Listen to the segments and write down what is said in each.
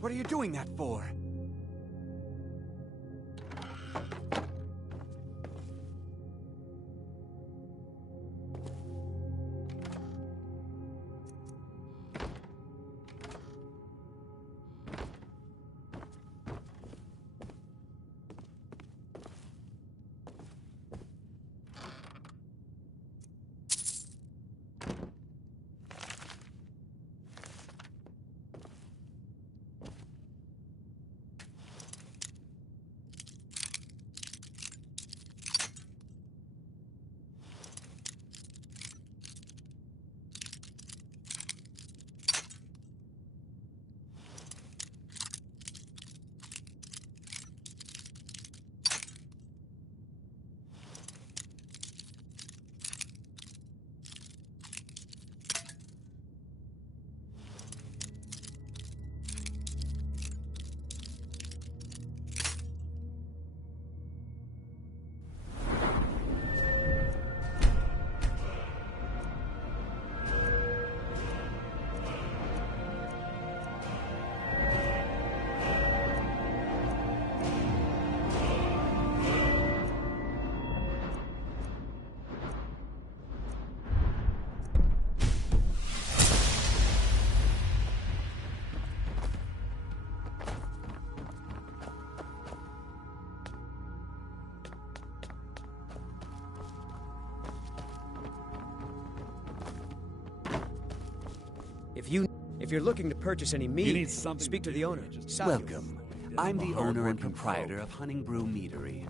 What are you doing that for? If you're looking to purchase any meat, speak to the owner. Welcome. I'm the owner and proprietor of Hunting Brew Meadery.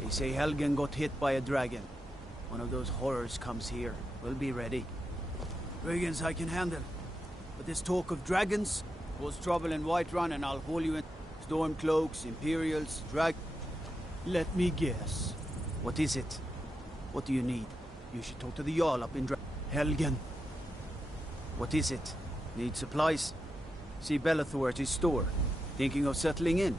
They say Helgen got hit by a dragon. One of those horrors comes here. We'll be ready. Dragons I can handle. But this talk of dragons cause trouble in Whiterun and I'll haul you in. Stormcloaks, Imperials, Let me guess. What is it? What do you need? You should talk to the Jarl up in Helgen. What is it? Need supplies? See Bellathor at his store. Thinking of settling in?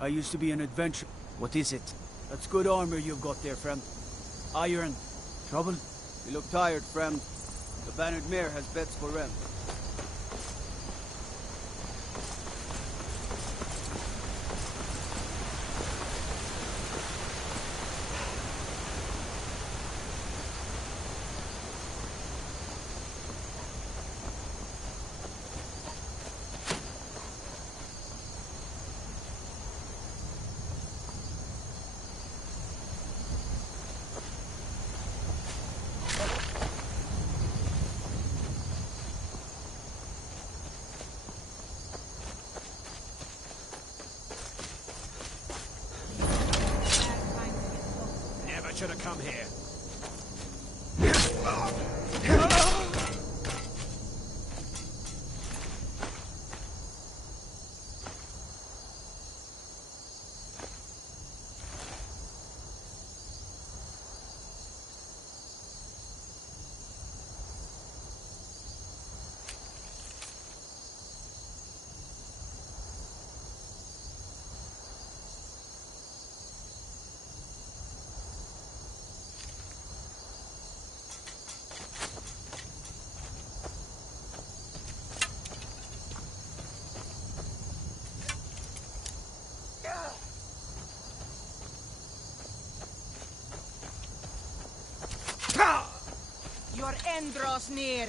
I used to be an adventurer. What is it? That's good armor you've got there, friend. Iron. Trouble? You look tired, friend. The Bannered Mare has bets for rent. Should have come here. Your end draws near.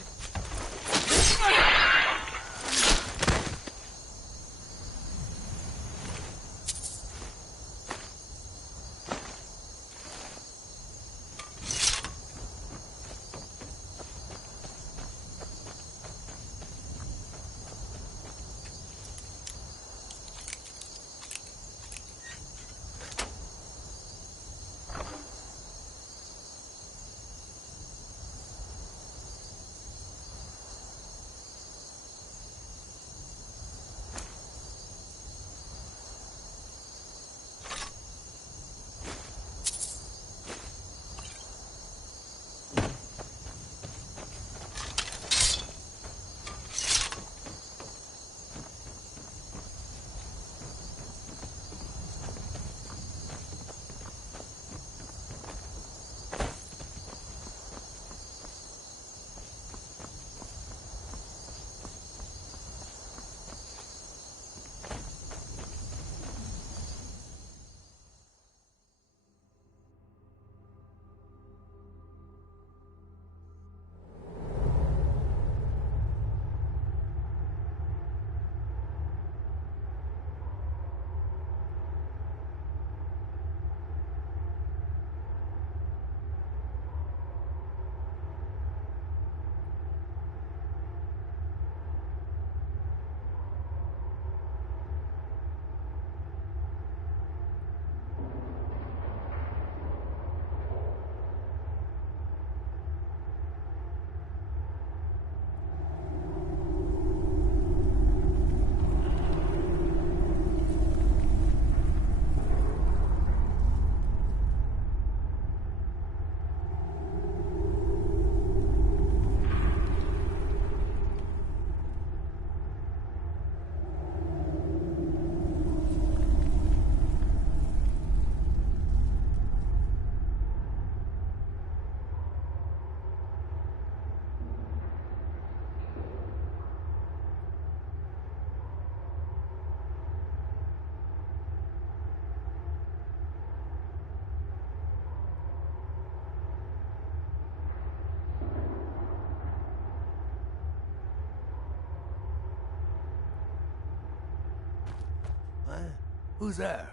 Who's there?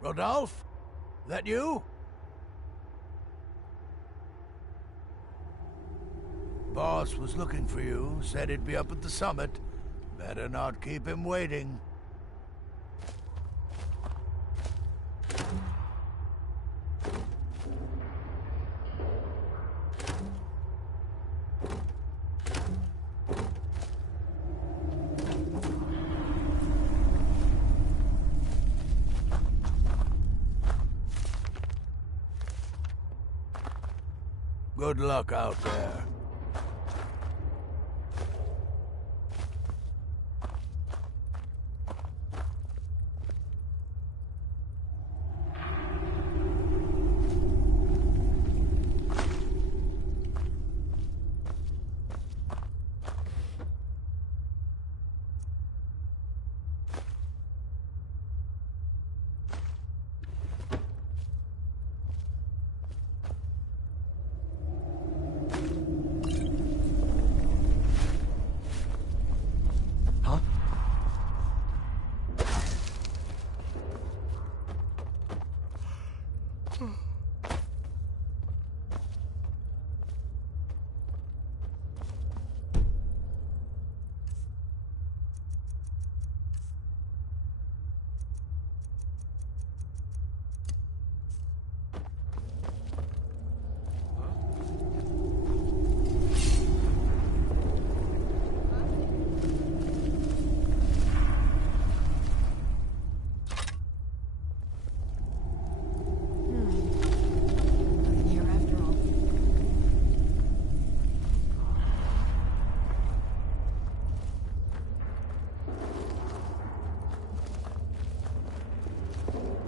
Rodolphe? That you? Boss was looking for you, said he'd be up at the summit. Better not keep him waiting. Good luck out there.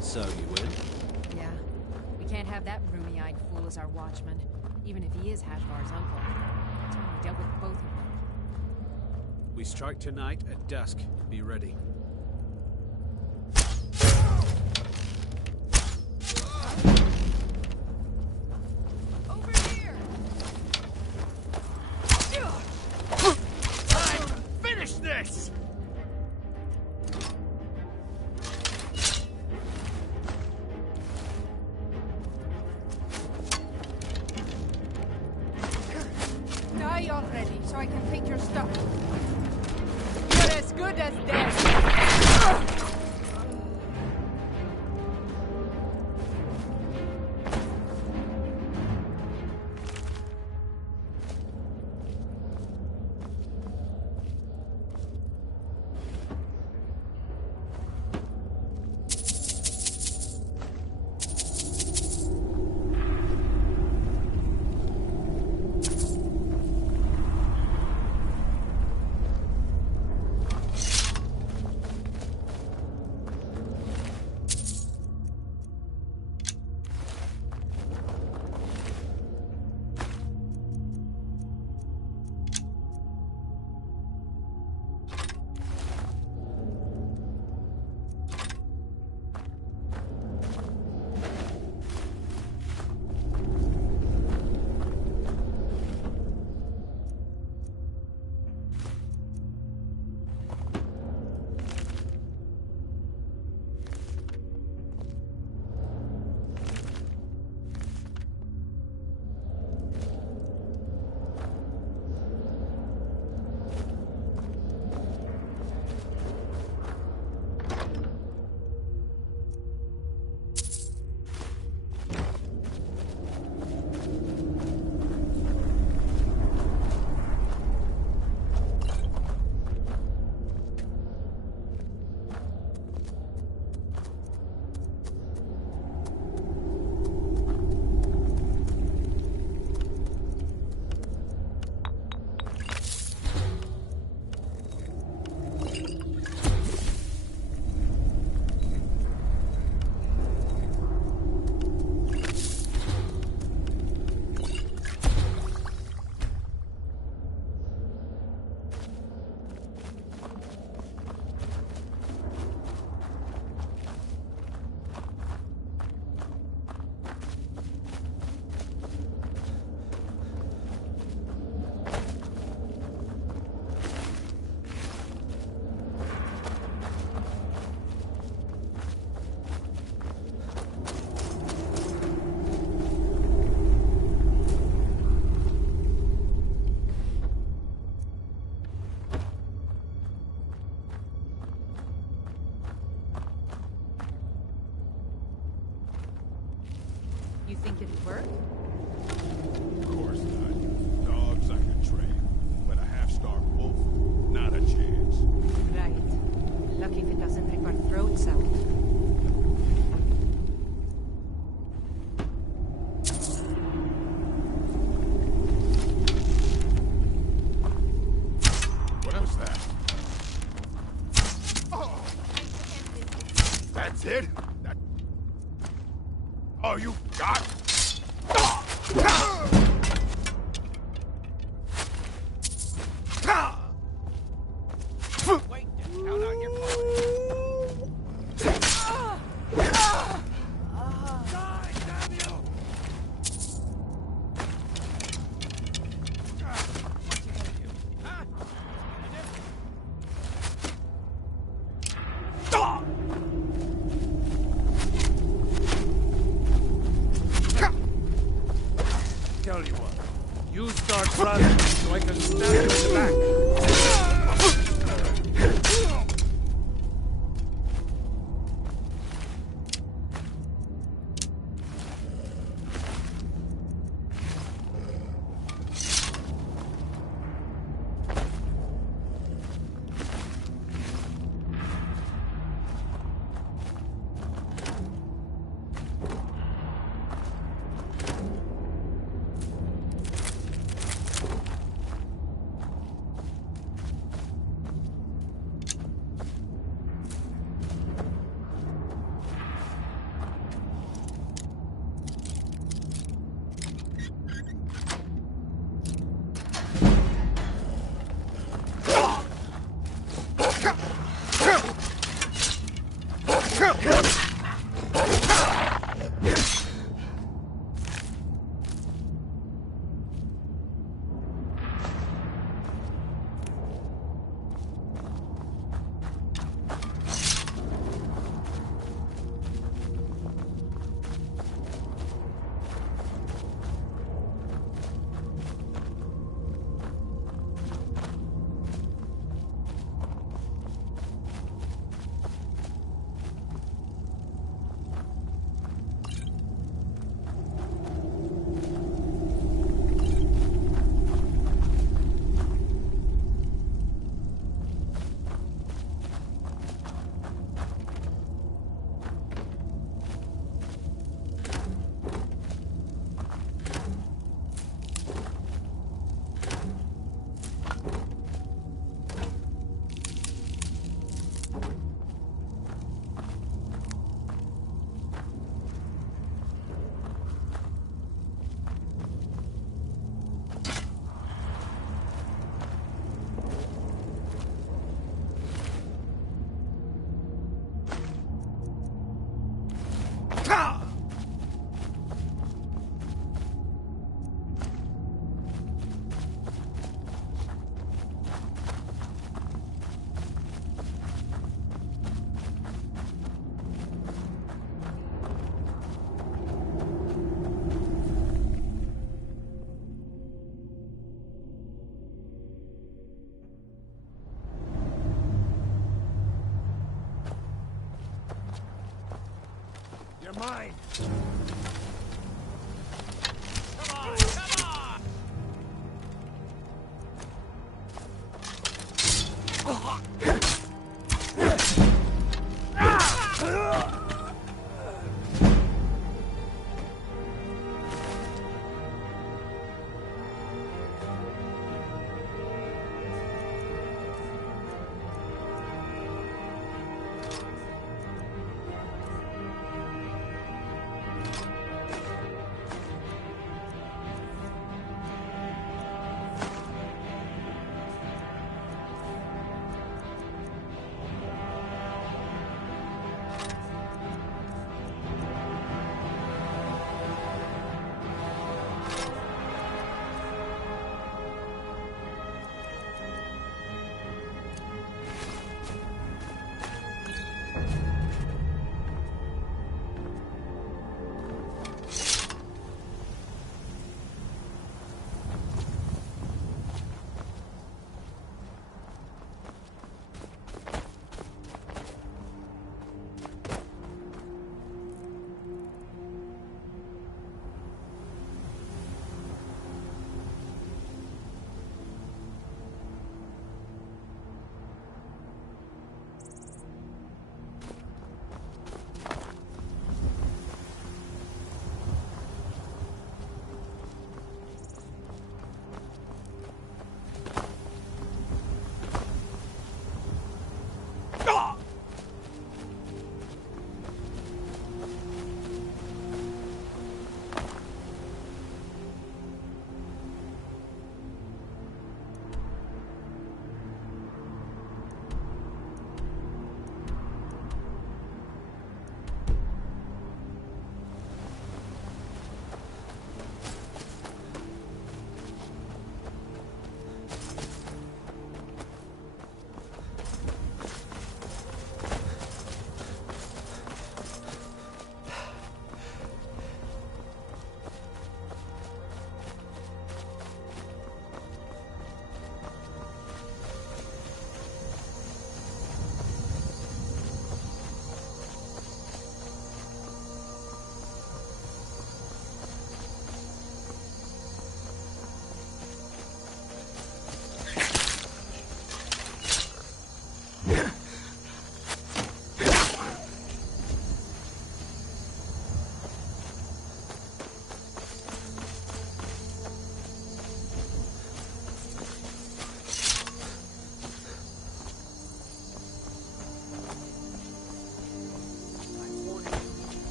So, you win? Yeah. We can't have that roomy-eyed fool as our watchman, even if he is Hashvar's uncle. That's why we dealt with both of them. We strike tonight at dusk. Be ready. Over here! Finish this! Die already, so I can take your stuff. You're as good as dead. Of course not. Dogs I could train, but a half-starved wolf, not a chance. Right. Lucky if it doesn't rip our throats out. What was that? Oh! That's it? That... Oh, you got... Wait, count on your Die, damn you! What you gonna do? Huh? Tell you what, you start running so I can stab you in the back. You're mine. Come on, come on!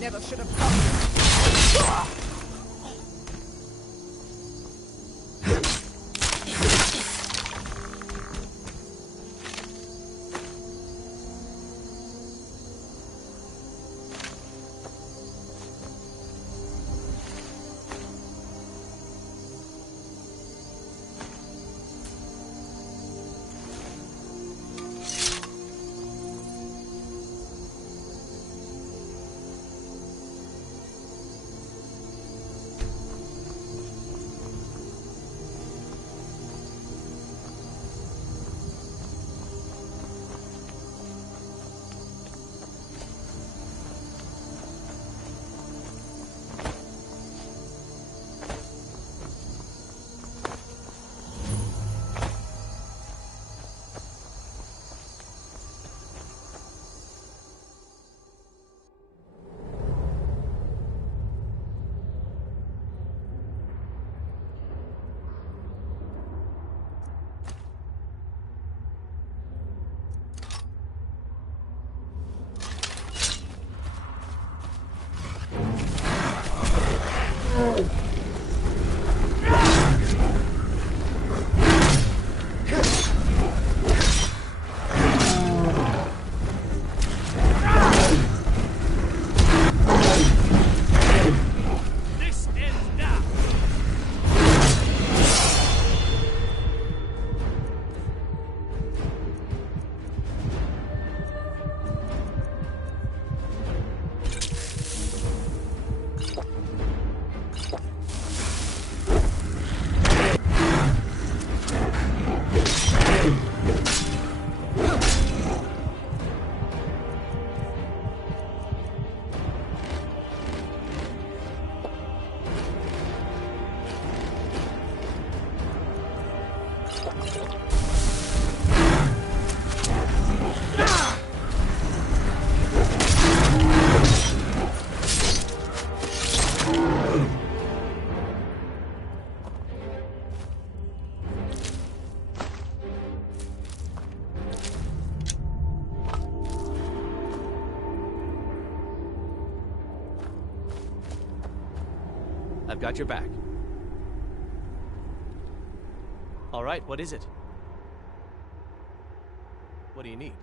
Never should have come. I've got your back. All right, what is it? What do you need?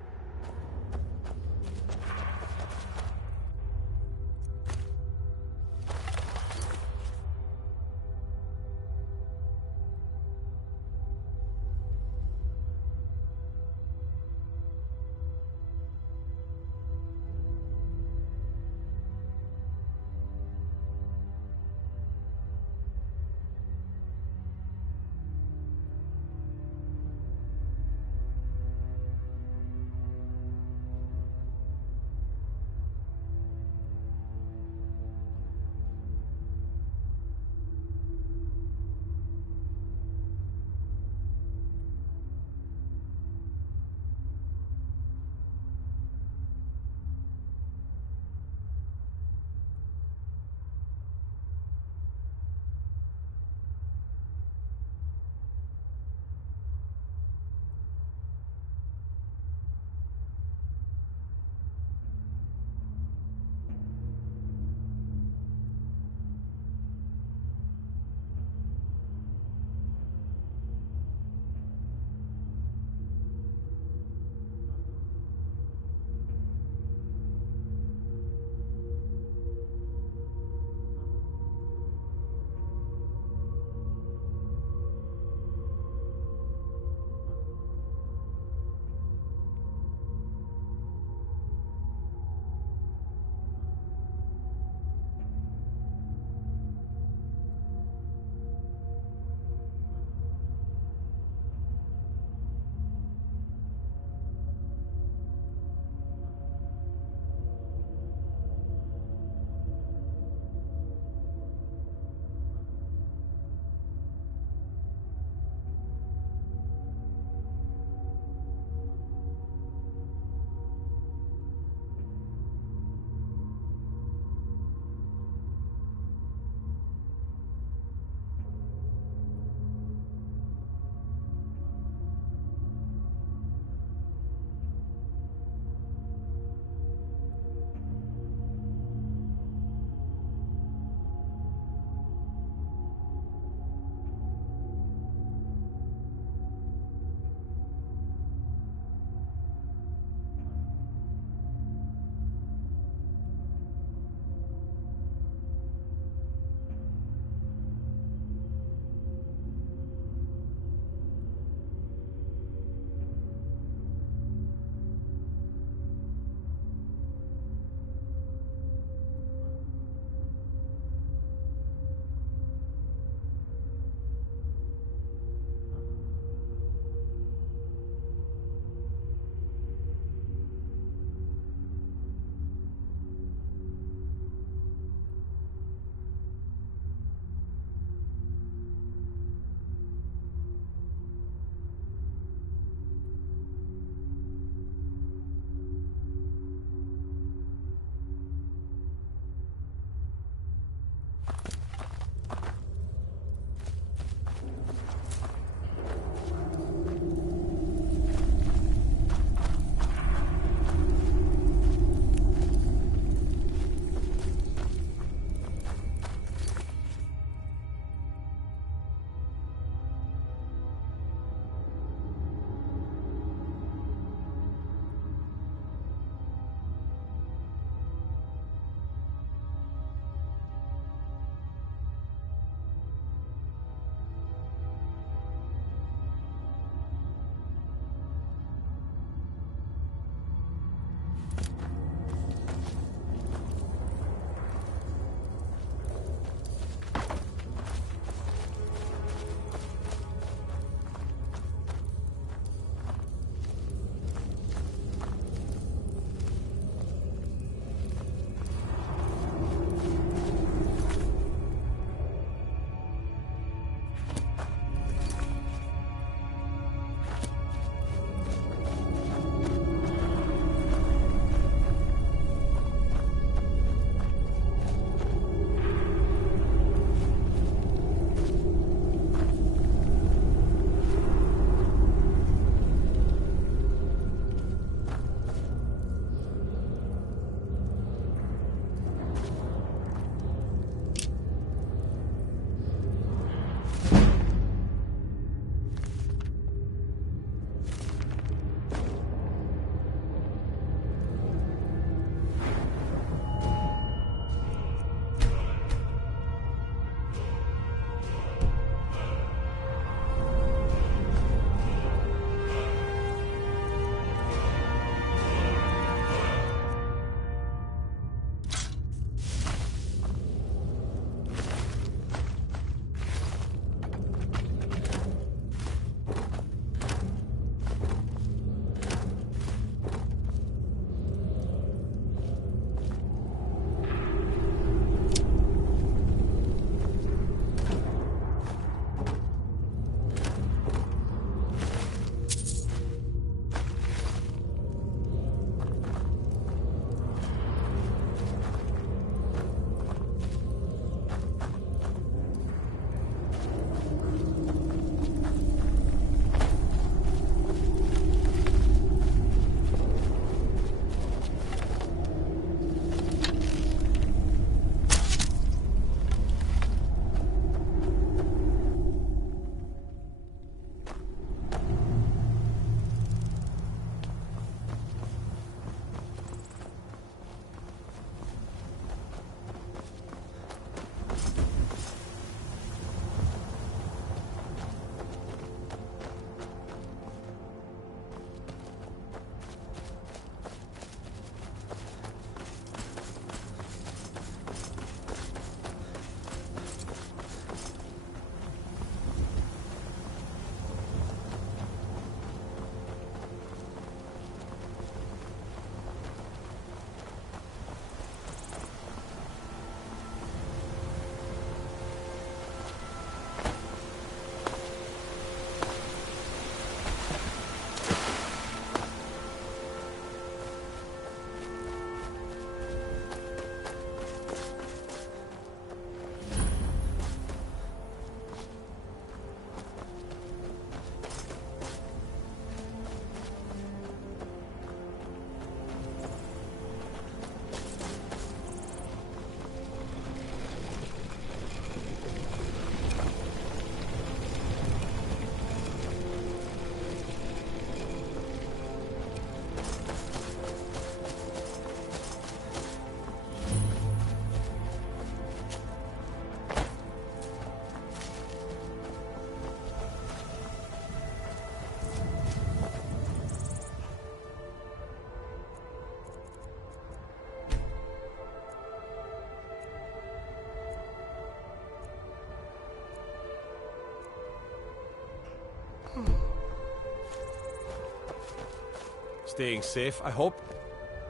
Staying safe, I hope?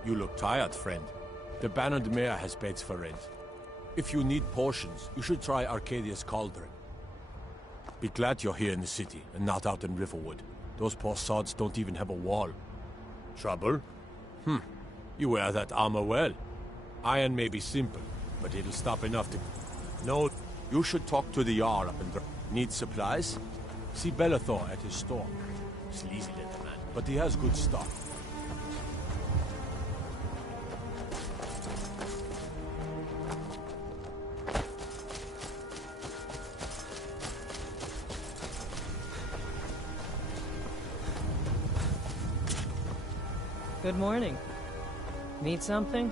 You look tired, friend. The Bannered Mare has beds for rent. If you need potions, you should try Arcadia's Cauldron. Be glad you're here in the city, and not out in Riverwood. Those poor sods don't even have a wall. Trouble? You wear that armor well. Iron may be simple, but it'll stop enough to... No, you should talk to the Jarl up in... Need supplies? See Bellathor at his store. Sleazy little man, but he has good stuff. Good morning. Need something?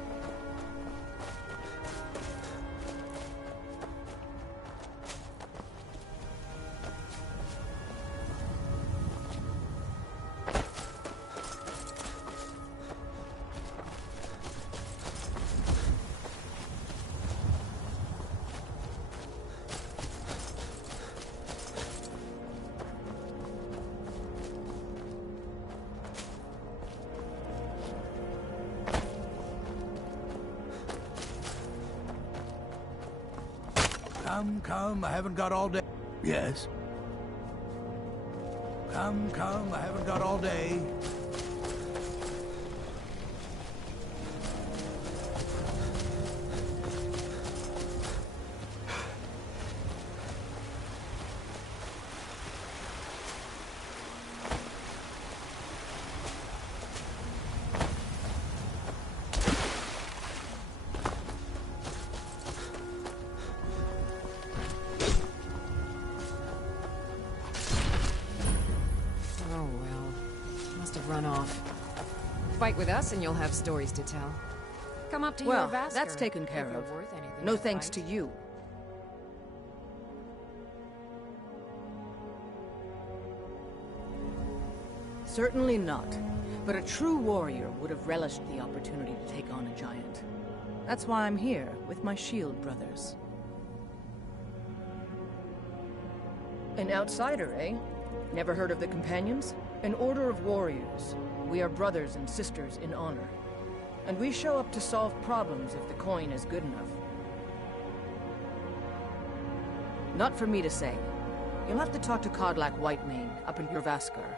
Come, I haven't got all day. Yes. Come, I haven't got all day. Run off. Fight with us and you'll have stories to tell. Come up to Well, your Vasker. that's taken care if you're of. worth anything No to thanks fight. to you. Certainly not. But a true warrior would have relished the opportunity to take on a giant. That's why I'm here, with my shield brothers. An outsider, eh? Never heard of the Companions? An order of warriors. We are brothers and sisters in honor. And we show up to solve problems if the coin is good enough. Not for me to say. You'll have to talk to Kodlak Whitemane up in your Vaskar.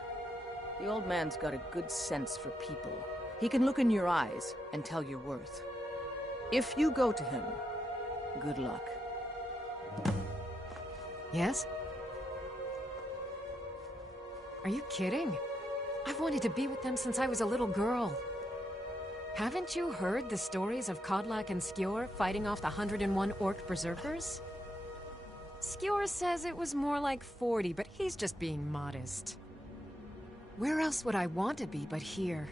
The old man's got a good sense for people. He can look in your eyes and tell your worth. If you go to him, good luck. Yes? Are you kidding? I've wanted to be with them since I was a little girl. Haven't you heard the stories of Kodlak and Skjor fighting off the 101 orc berserkers? Skjor says it was more like 40, but he's just being modest. Where else would I want to be but here?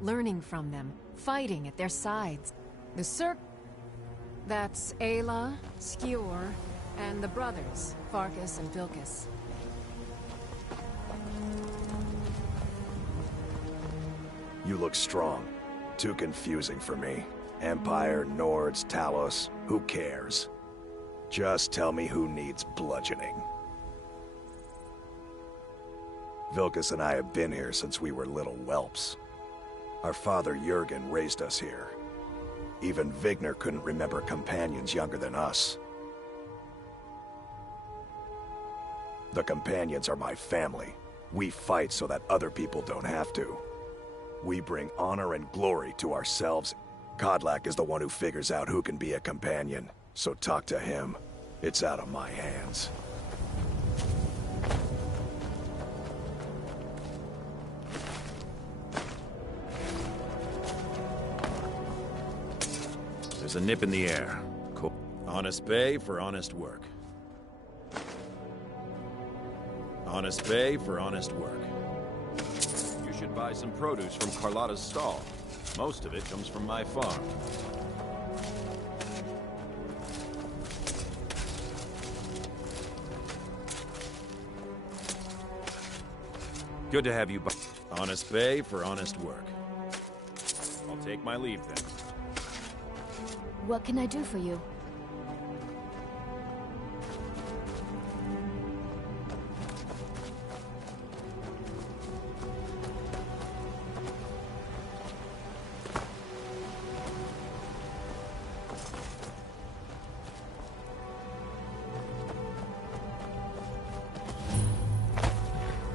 Learning from them, fighting at their sides. The That's Ayla, Skjor, and the brothers, Farkas and Vilkas. You look strong. Too confusing for me. Empire, Nords, Talos, who cares? Just tell me who needs bludgeoning. Vilkas and I have been here since we were little whelps. Our father Jurgen raised us here. Even Vigner couldn't remember companions younger than us. The companions are my family. We fight so that other people don't have to. We bring honor and glory to ourselves. Kodlak is the one who figures out who can be a companion, so talk to him. It's out of my hands. There's a nip in the air. Cool. Honest pay for honest work. Honest pay for honest work. You should buy some produce from Carlotta's stall. Most of it comes from my farm. Good to have you. Honest pay for honest work. I'll take my leave then. What can I do for you?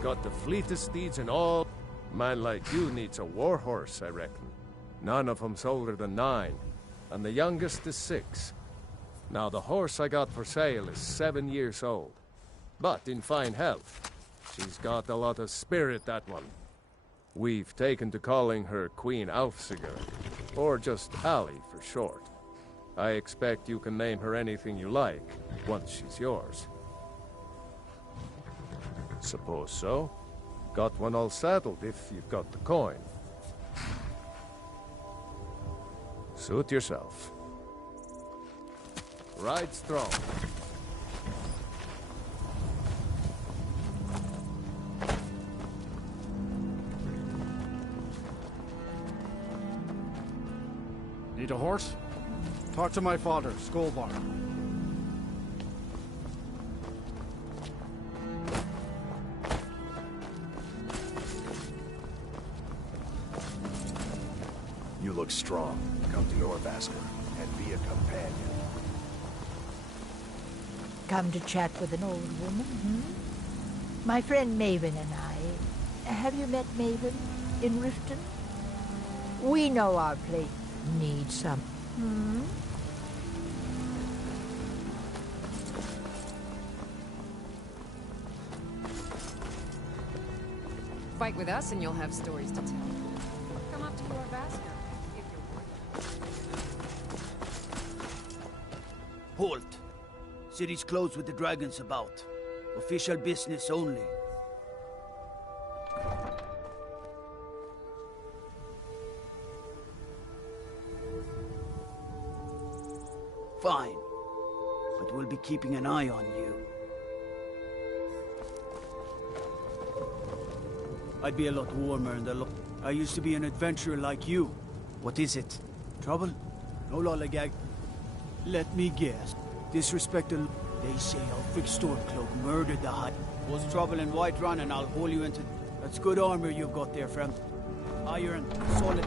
got the fleetest steeds in all. Man like you needs a war horse, I reckon. None of 'em's older than 9, and the youngest is 6. Now, the horse I got for sale is 7 years old, but in fine health. She's got a lot of spirit, that one. We've taken to calling her Queen Aufsiger, or just Allie for short. I expect you can name her anything you like, once she's yours. Suppose so. Got one all saddled if you've got the coin. Suit yourself. Ride strong. Need a horse? Talk to my father, Skolbar. You look strong. Come to Jorvaskr and be a companion. Come to chat with an old woman, hmm? My friend Maven and I. Have you met Maven in Riften? We know our place needs some. Hmm? Fight with us and you'll have stories to tell. Come up to Jorvaskr if you're Halt! City's closed with the dragons about. Official business only. Fine. But we'll be keeping an eye on you. I'd be a lot warmer in the I used to be an adventurer like you. What is it? Trouble? No lollygag. Let me guess. Disrespect the... They say Ulfric Stormcloak murdered the High... Was trouble in Whiterun and I'll haul you into... That's good armor you've got there, friend. Iron, solid...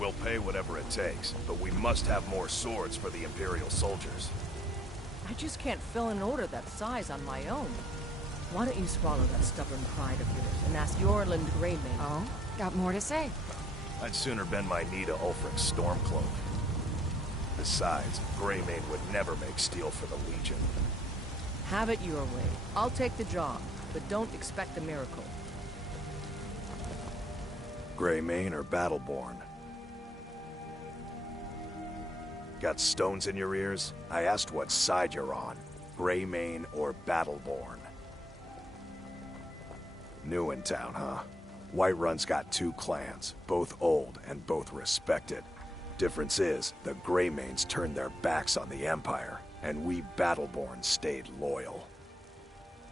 We'll pay whatever it takes, but we must have more swords for the Imperial soldiers. I just can't fill an order that size on my own. Why don't you swallow that stubborn pride of yours and ask Yorland Greymane? Oh? Got more to say? I'd sooner bend my knee to Ulfric's Stormcloak. Besides, Greymane would never make steel for the Legion. Have it your way. I'll take the job, but don't expect a miracle. Greymane or Battleborn? Got stones in your ears? I asked what side you're on. Greymane or Battleborn? New in town, huh? Whiterun's got 2 clans, both old and both respected. Difference is, the Greymanes turned their backs on the Empire, and we Battleborn stayed loyal.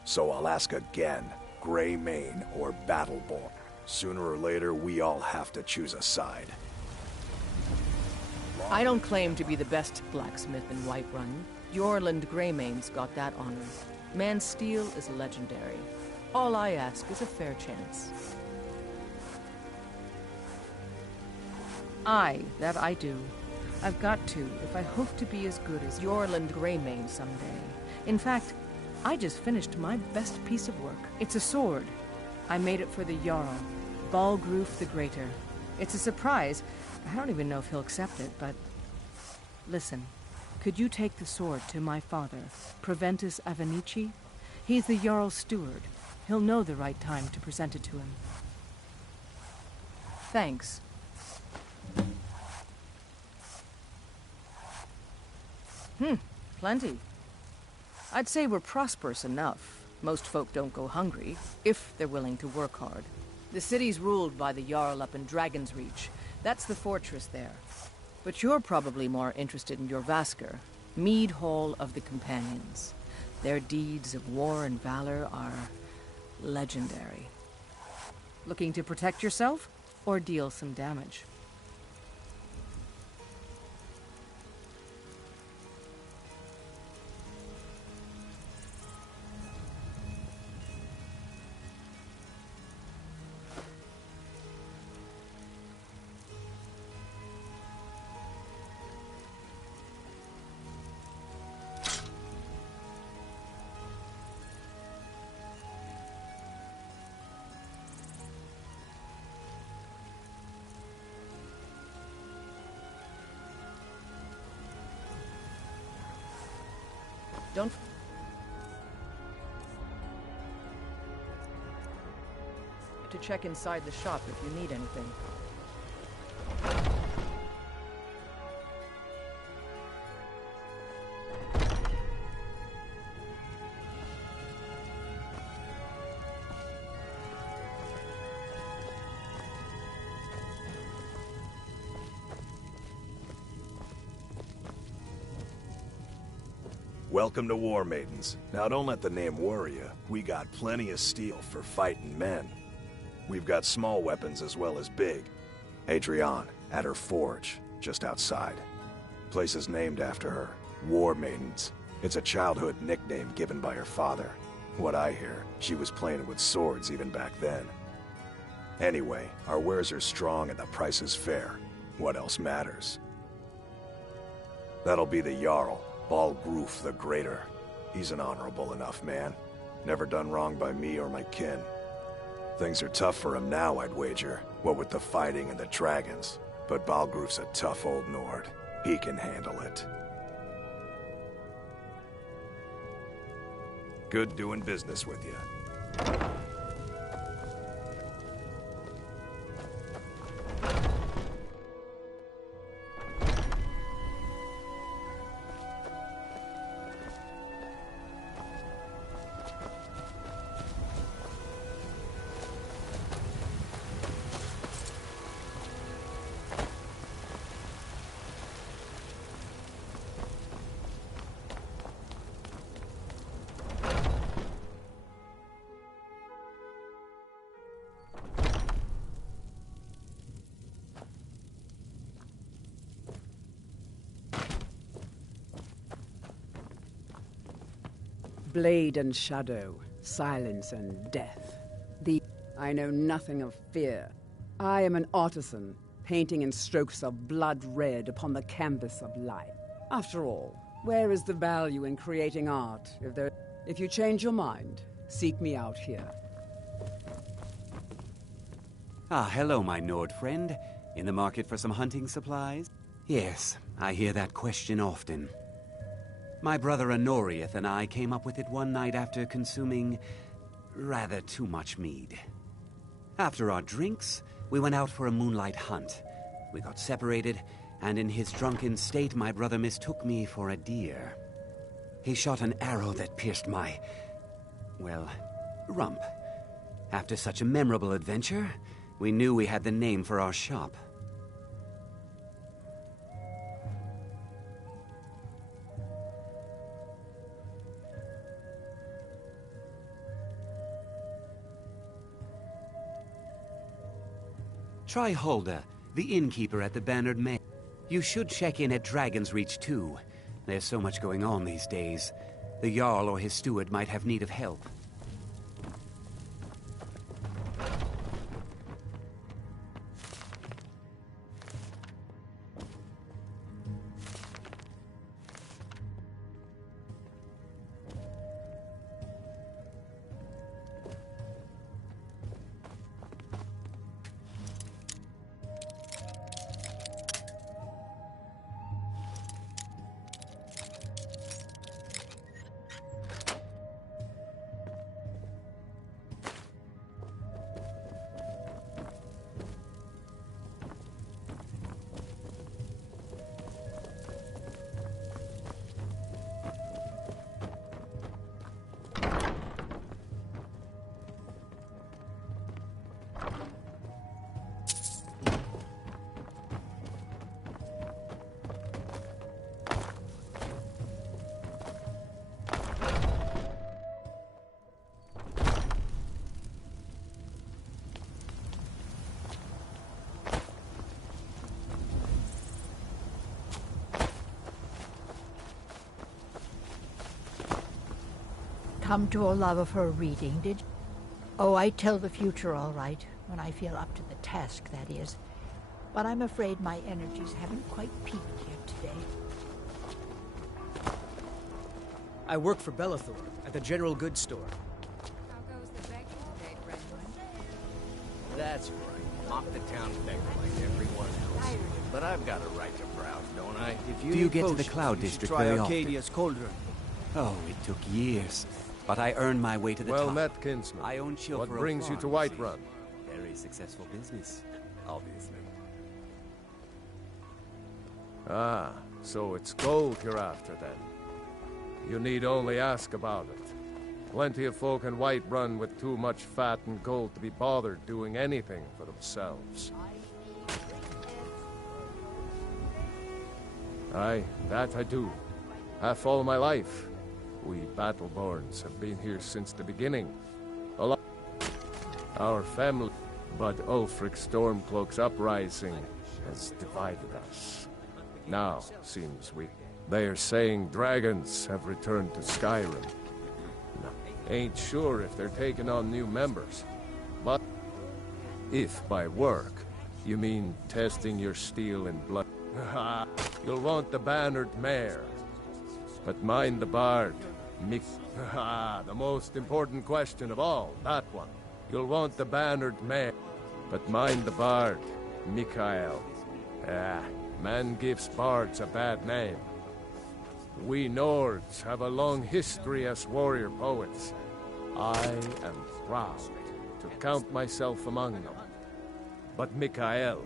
So I'll ask again, Greymane or Battleborn? Sooner or later, we all have to choose a side. I don't claim to be the best blacksmith in Whiterun. Jorland Greymane's got that honor. Man's steel is legendary. All I ask is a fair chance. That I do. I've got to, if I hope to be as good as Jorland Greymane someday. In fact, I just finished my best piece of work. It's a sword. I made it for the Jarl, Balgruf the Greater. It's a surprise. I don't even know if he'll accept it, but... Listen, could you take the sword to my father, Proventus Avenici? He's the Jarl's steward. He'll know the right time to present it to him. Thanks. Plenty. I'd say we're prosperous enough. Most folk don't go hungry, if they're willing to work hard. The city's ruled by the Jarl up in Dragon's Reach. That's the fortress there. But you're probably more interested in your Vasker, Mead Hall of the Companions. Their deeds of war and valor are legendary. Looking to protect yourself, or deal some damage? Don't... To check inside the shop if you need anything. Welcome to War Maidens. Now don't let the name worry you. We got plenty of steel for fighting men. We've got small weapons as well as big. Adrienne, at her forge, just outside. Place is named after her. War Maidens. It's a childhood nickname given by her father. What I hear, she was playing with swords even back then. Anyway, our wares are strong and the price is fair. What else matters? That'll be the Jarl. Balgruf the Greater. He's an honorable enough man. Never done wrong by me or my kin. Things are tough for him now, I'd wager. What with the fighting and the dragons. But Balgruf's a tough old Nord. He can handle it. Good doing business with you. Blade and shadow, silence and death. I know nothing of fear. I am an artisan, painting in strokes of blood red upon the canvas of life. After all, where is the value in creating art if you change your mind, seek me out here. Ah, hello, my Nord friend. In the market for some hunting supplies? Yes, I hear that question often. My brother Honorius and I came up with it one night after consuming rather too much mead. After our drinks, We went out for a moonlight hunt. We got separated, and in his drunken state, my brother mistook me for a deer. He shot an arrow that pierced my, well, rump. After such a memorable adventure, we knew we had the name for our shop. Try Hulda, the innkeeper at the Bannered Mare. You should check in at Dragon's Reach, too. There's so much going on these days. The Jarl or his steward might have need of help. Come to a love of her reading, did you? Oh, I tell the future all right, when I feel up to the task, that is. But I'm afraid my energies haven't quite peaked yet today. I work for Bellathor at the General Goods Store. How goes the begging today, Brendan? That's right. Mock the town beggar like everyone else. But I've got a right to browse, don't I? If you Do you need get to the potions, Cloud you should District try very often? Arcadia's Cauldron. Oh, it took years. But I earned my way to the top. Well met, kinsman. I own Chilford What brings you to Whiterun? Very successful business, obviously. Ah, so it's gold you're after then. You need only ask about it. Plenty of folk in Whiterun with too much fat and gold to be bothered doing anything for themselves. Aye, that I do. Half all my life. We Battleborns have been here since the beginning. Our family, but Ulfric Stormcloak's uprising has divided us. Now, seems they are saying dragons have returned to Skyrim. Ain't sure if they're taking on new members, but if by work you mean testing your steel in blood, you'll want the Bannered Mare. But mind the bard, the most important question of all, that one. You'll want the Bannered Mare. But mind the bard, Mikael. Man gives bards a bad name. We Nords have a long history as warrior poets. I am proud to count myself among them. But Mikael,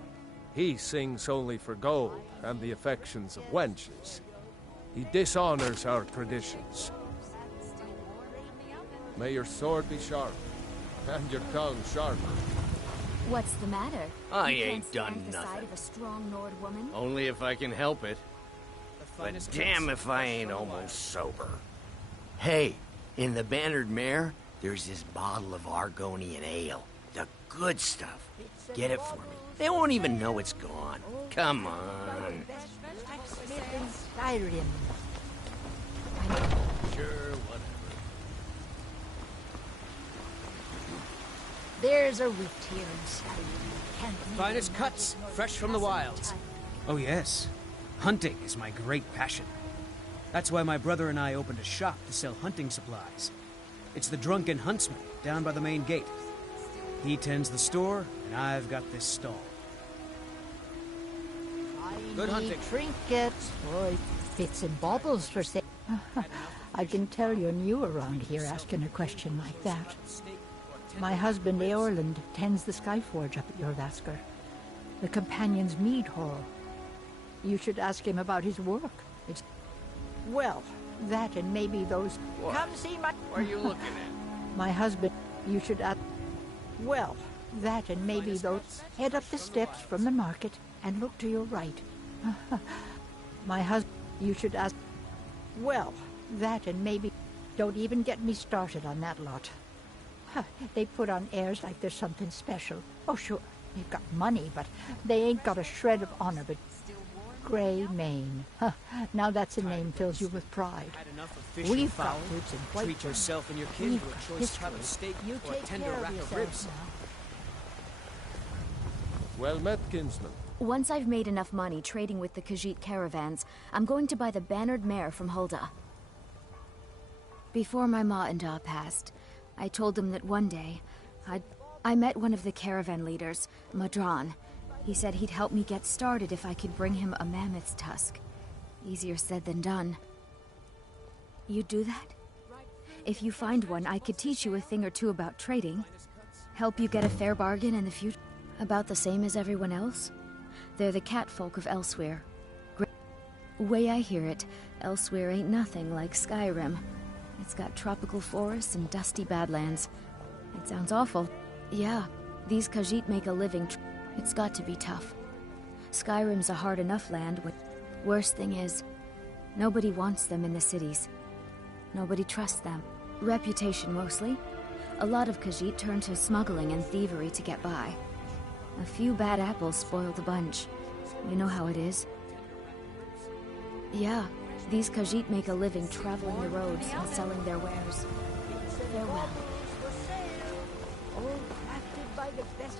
he sings only for gold and the affections of wenches. He dishonors our traditions. May your sword be sharp, and your tongue sharper. What's the matter? I You ain't can't stand done the sight nothing. of a strong Nord woman? Only if I can help it. But damn if I ain't almost sober. Hey, in the Bannered Mare, there's this bottle of Argonian ale. The good stuff. Get it for me. They won't even know it's gone. Come on. Skyrim. Sure, whatever. There's a wit here in Skyrim. Can't Finest cuts, fresh from the wilds. Oh yes, hunting is my great passion. That's why my brother and I opened a shop to sell hunting supplies. It's the Drunken Huntsman down by the main gate. He tends the store, and I've got this stall. Good hunting. Trinkets, boy, bits and baubles for sale. I can tell you're new around here asking a question like that. My husband, Eorland, tends the Skyforge up at Jorvaskr, the Companion's Mead Hall. You should ask him about his work. It's... well, that and maybe those... What? Come see my... What are you looking at? My husband, you should ask... well, that and maybe those... Head up the steps from the market and look to your right. My husband, you should ask... well, that and maybe... Don't even get me started on that lot. They put on airs like there's something special. Oh, sure, they've got money, but they ain't got a shred of honor, but... Grey Mane. Now that's a name fills you with pride. We've got roots in White. Treat yourself and your kin to a choice cut of steak or a tender rack of ribs. Well met, kinsman. Once I've made enough money trading with the Khajiit caravans, I'm going to buy the bannered mare from Hulda. Before my ma and Da passed, I told them that one day, I met one of the caravan leaders, Madran. He said he'd help me get started if I could bring him a mammoth's tusk. Easier said than done. You'd do that? If you find one, I could teach you a thing or two about trading. Help you get a fair bargain in the future. About the same as everyone else. They're the catfolk of Elsewhere. Way I hear it, Elsewhere ain't nothing like Skyrim. It's got tropical forests and dusty badlands. It sounds awful. Yeah, these Khajiit make a living. It's got to be tough. Skyrim's a hard enough land. Worst thing is, nobody wants them in the cities. Nobody trusts them. Reputation mostly. A lot of Khajiit turn to smuggling and thievery to get by. A few bad apples spoil the bunch. You know how it is. Yeah, these Khajiit make a living traveling the roads and selling their wares. Farewell. All crafted by the best...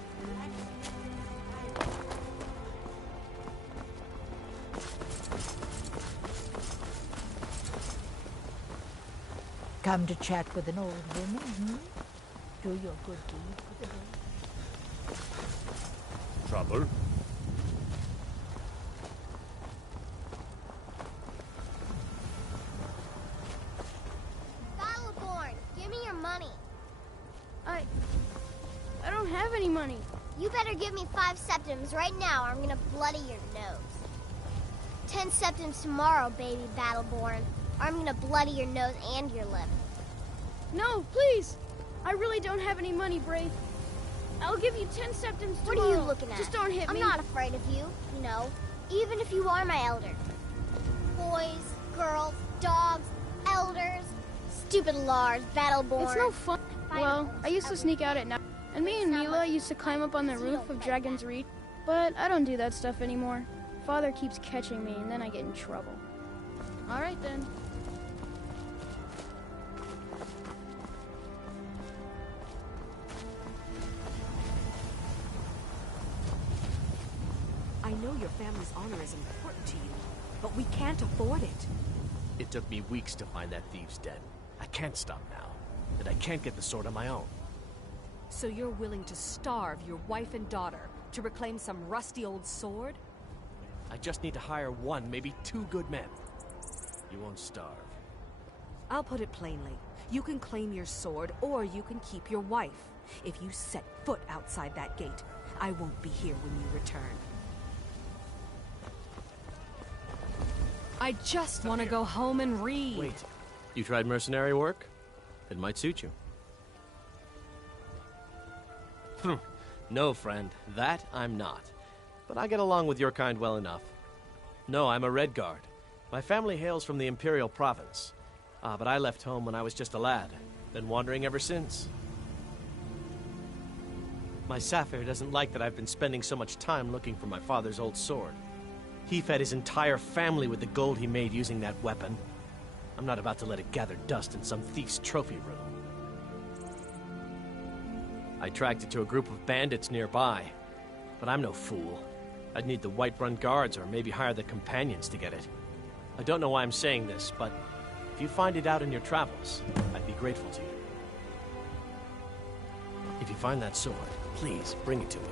Come to chat with an old woman, hmm? Do your good deed for the day. Trouble? Battleborn, give me your money. I don't have any money. You better give me 5 septims right now or I'm gonna bloody your nose. 10 septims tomorrow, baby Battleborn. Or I'm gonna bloody your nose and your lip. No, please! I really don't have any money, Braith. I'll give you 10 septims tomorrow. What are you looking at? Just don't hit me. I'm not afraid of you, you know. Even if you are my elder. Boys, girls, dogs, elders. Stupid Lars, Battleborn. It's no fun. Well, I used to sneak out at night. And me and Mila used to climb up on the roof of Dragon's Reach. But I don't do that stuff anymore. Father keeps catching me and then I get in trouble. Alright then. I know your family's honor is important to you, but we can't afford it. It took me weeks to find that thieves' den. I can't stop now, and I can't get the sword on my own. So you're willing to starve your wife and daughter to reclaim some rusty old sword? I just need to hire 1, maybe 2 good men. You won't starve. I'll put it plainly. You can claim your sword, or you can keep your wife. If you set foot outside that gate, I won't be here when you return. I just want to go home and read. Wait. You tried mercenary work? It might suit you. No, friend. That I'm not. But I get along with your kind well enough. No, I'm a Red Guard. My family hails from the Imperial Province. But I left home when I was just a lad. Been wandering ever since. My Saphir doesn't like that I've been spending so much time looking for my father's old sword. He fed his entire family with the gold he made using that weapon. I'm not about to let it gather dust in some thief's trophy room. I tracked it to a group of bandits nearby, but I'm no fool. I'd need the Whiterun Guards or maybe hire the Companions to get it. I don't know why I'm saying this, but if you find it out in your travels, I'd be grateful to you. If you find that sword, please bring it to me.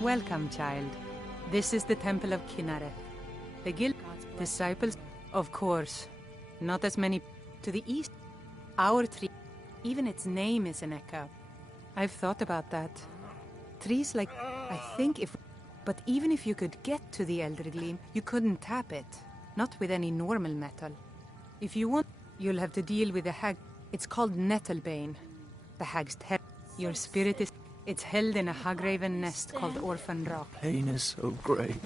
Welcome, child. This is the Temple of Kinneret. The guild disciples, of course. Not as many to the east. Our tree, even its name is an echo. I've thought about that. Trees like, I think if... But even if you could get to the Elder Gleam, you couldn't tap it. Not with any normal metal. If you want, you'll have to deal with the hag. It's called Nettlebane. The hag's head. Your spirit is... It's held in a hagraven nest called Orphan Rock. Pain is so great.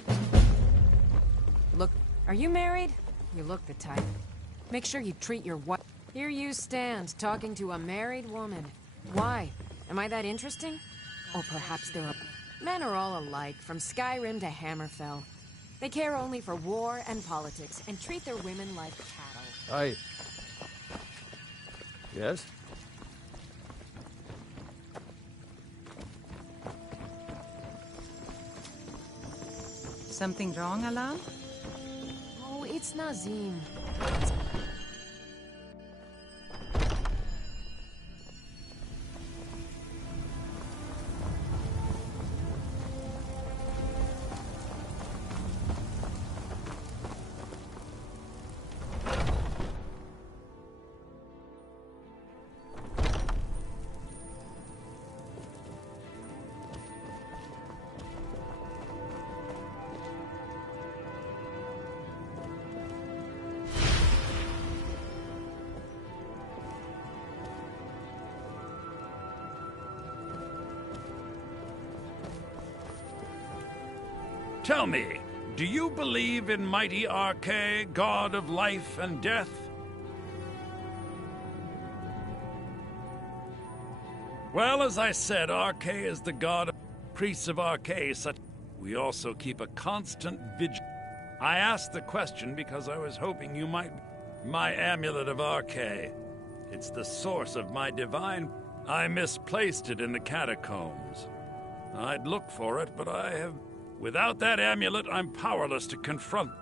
Look, are you married? You look the type. Make sure you treat your wife. Here you stand, talking to a married woman. Why? Am I that interesting? Or perhaps they're Men are all alike, from Skyrim to Hammerfell. They care only for war and politics, and treat their women like cattle. Aye. Yes? Something wrong, Alan? Oh, it's Nazim. Tell me, do you believe in mighty Arche, god of life and death? Well, as I said, Arche is the god of priests of Arche, such we also keep a constant vigil. I asked the question because I was hoping you might... My amulet of Arche. It's the source of my divine... I misplaced it in the catacombs. I'd look for it, but I have... Without that amulet, I'm powerless to confront.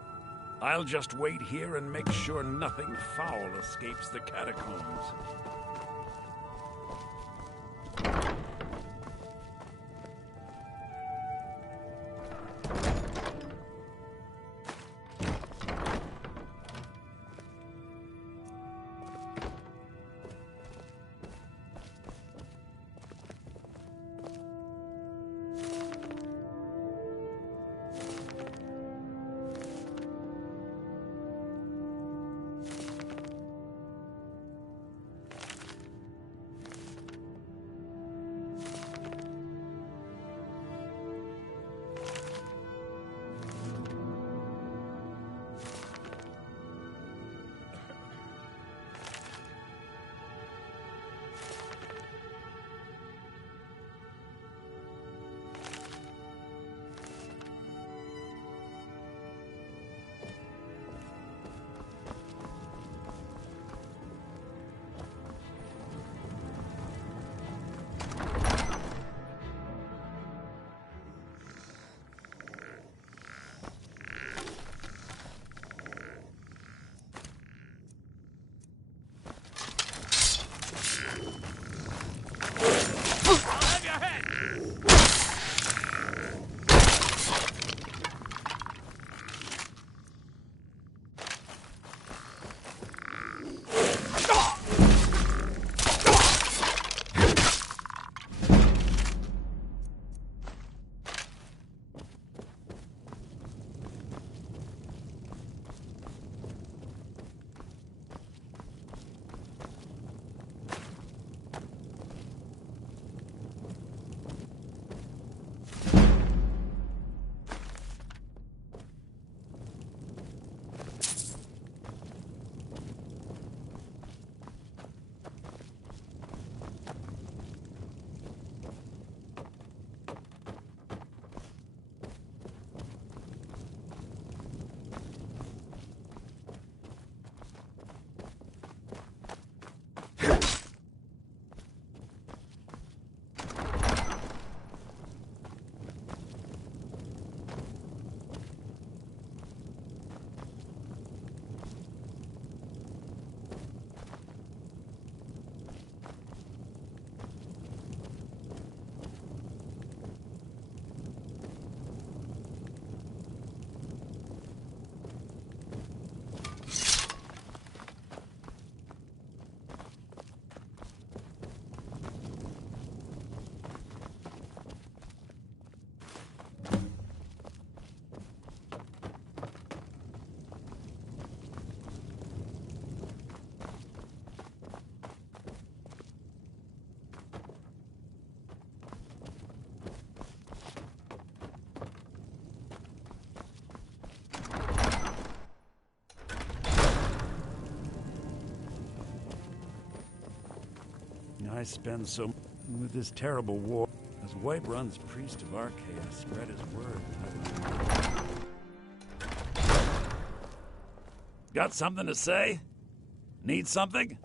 I'll just wait here and make sure nothing foul escapes the catacombs. I spend so with this terrible war. As Whiterun's priest of Archaea spread his word. Got something to say? Need something?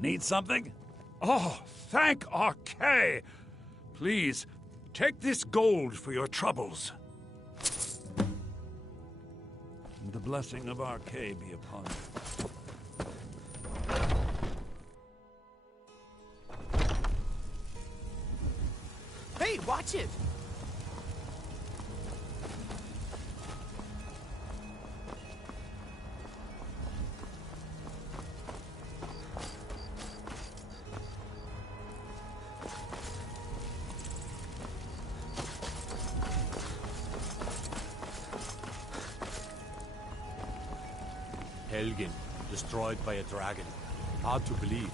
Need something? Oh, thank Archaea! Please, take this gold for your troubles. And the blessing of Archaea be upon you. Hey, watch it! Helgen, destroyed by a dragon. Hard to believe.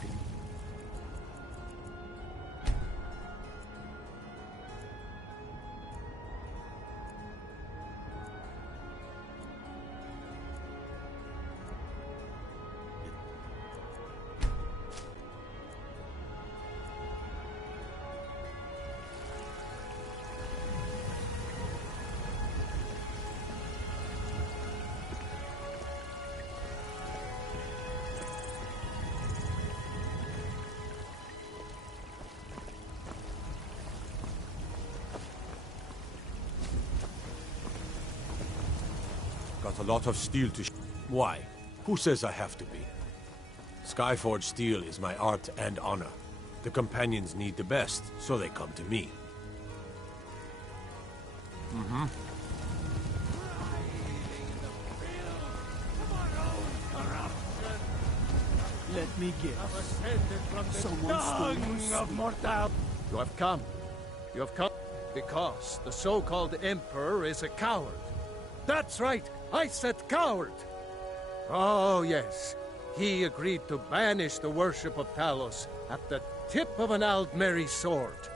Got a lot of steel to Why? Who says I have to be? Skyforged steel is my art and honor. The companions need the best, so they come to me. Mm-hmm. Let me guess. Someone stole your of mortal. You have come. You have come because the so-called Emperor is a coward. That's right, I said coward. Oh, yes. He agreed to banish the worship of Talos at the tip of an Aldmeri sword.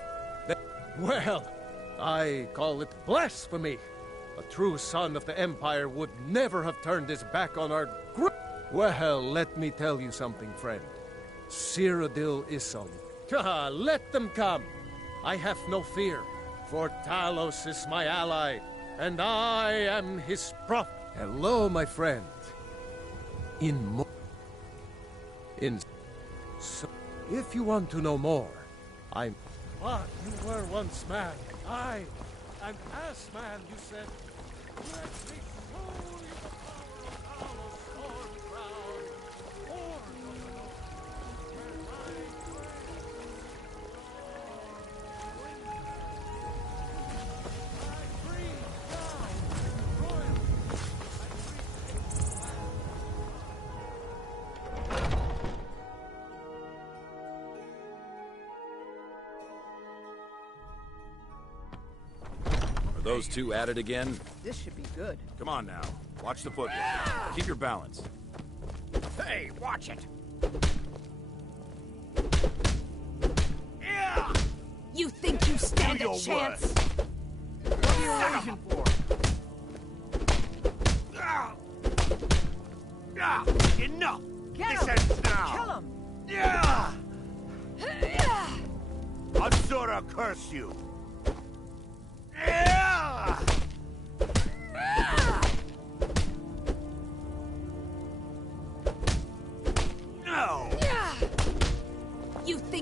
Well, I call it blasphemy. A true son of the Empire would never have turned his back on our Well, let me tell you something, friend. Cyrodiil Isson. Let them come. I have no fear, for Talos is my ally, and I am his prophet. Hello, my friend. So, if you want to know more, I'm... But you were once man. I'm ass man, you said. Let me show you the power of Talos' sword crown. Horn of the North, where my I breathe down royalty. Those two at it again? This should be good. Come on now. Watch the footwork. Keep your balance. Hey, watch it! You think you stand a chance? What are you waiting for? Enough! Get This him! ends now! Kill him! Yeah! Azura curse you! Yeah!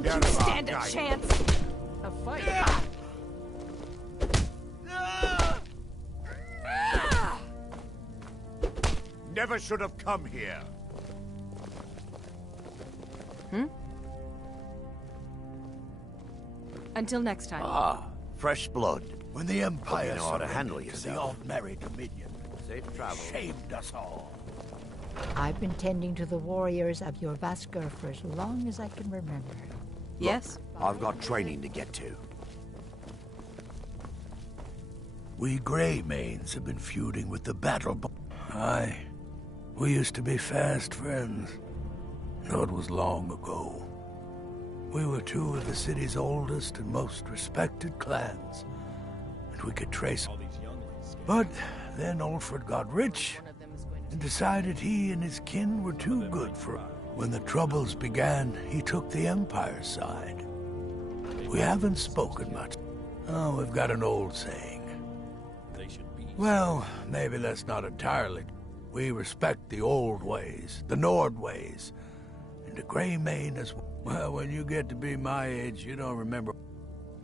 think you stand a chance? A fight? Never should have come here. Until next time. Ah, fresh blood. When the Empire Hope you know how to handle surrendered to the yourself. Aldmeri Dominion, Safe travel. shamed us all. I've been tending to the warriors of your Vasker for as long as I can remember. Yes? I've got training to get to. We Greymanes have been feuding with the Battle. Aye. We used to be fast friends. Though it was long ago. We were two of the city's oldest and most respected clans. And we could trace... But then Ulfred got rich and decided he and his kin were too good for him. When the Troubles began, he took the Empire's side. We haven't spoken much. Oh, we've got an old saying. Well, maybe that's not entirely. We respect the old ways, the Nord ways, and the Greymane as well. Well, when you get to be my age, you don't remember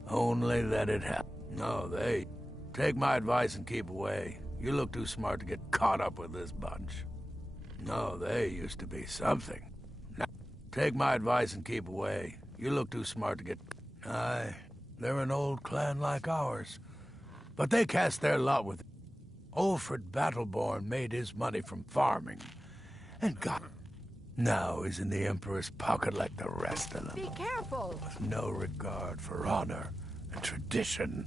only that it happened. No, they... Take my advice and keep away. You look too smart to get caught up with this bunch. No, they used to be something. Now, take my advice and keep away. You look too smart to get... Aye, they're an old clan like ours. But they cast their lot with... Ulfred Battleborn made his money from farming. And got... Now he's in the Emperor's pocket like the rest of them. Be careful! With no regard for honor and tradition.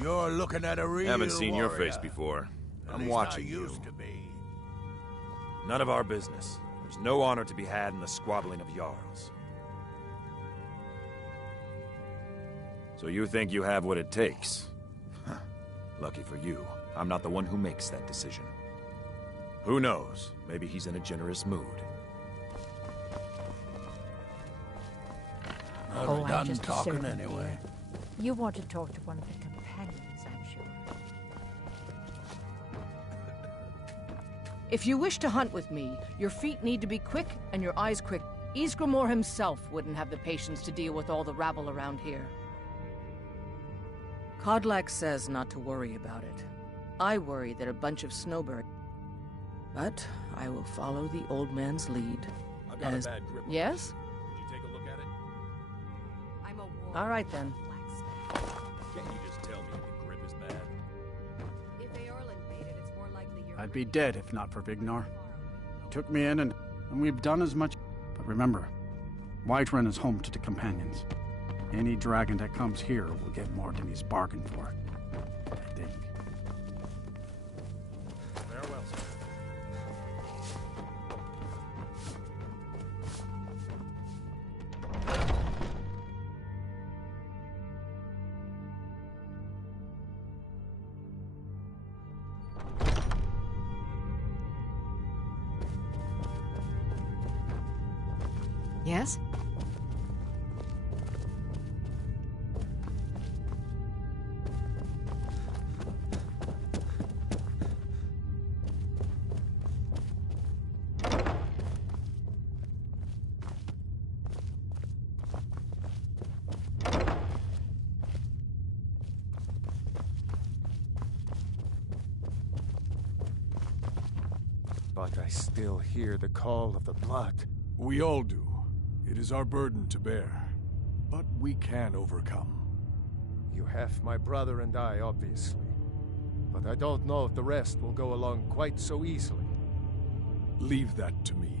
You're looking at a real Haven't seen your warrior. face before. At I'm least watching I you. used to be. None of our business. There's no honor to be had in the squabbling of Jarls. So you think you have what it takes? Huh. Lucky for you, I'm not the one who makes that decision. Who knows? Maybe he's in a generous mood. I'm I'm done just a talking servant anyway. here. You want to talk to one of the companions, I'm sure. If you wish to hunt with me, your feet need to be quick and your eyes quick. Ysgramor himself wouldn't have the patience to deal with all the rabble around here. Kodlak says not to worry about it. I worry that a bunch of snowbirds... But I will follow the old man's lead. I've got a bad grip. Yes? Would you take a look at it? I'm a war. All right, then. Can't you just tell me the grip is bad? If Eorl invaded, it's more likely you're... I'd be dead if not for Vignar. He took me in and we've done as much. But remember, Whiterun is home to the companions. Any dragon that comes here will get more than he's bargained for. I think. Farewell, sir. Yes? But I still hear the call of the blood. We all do. It is our burden to bear. But we can overcome. You have my brother and I, obviously. But I don't know if the rest will go along quite so easily. Leave that to me.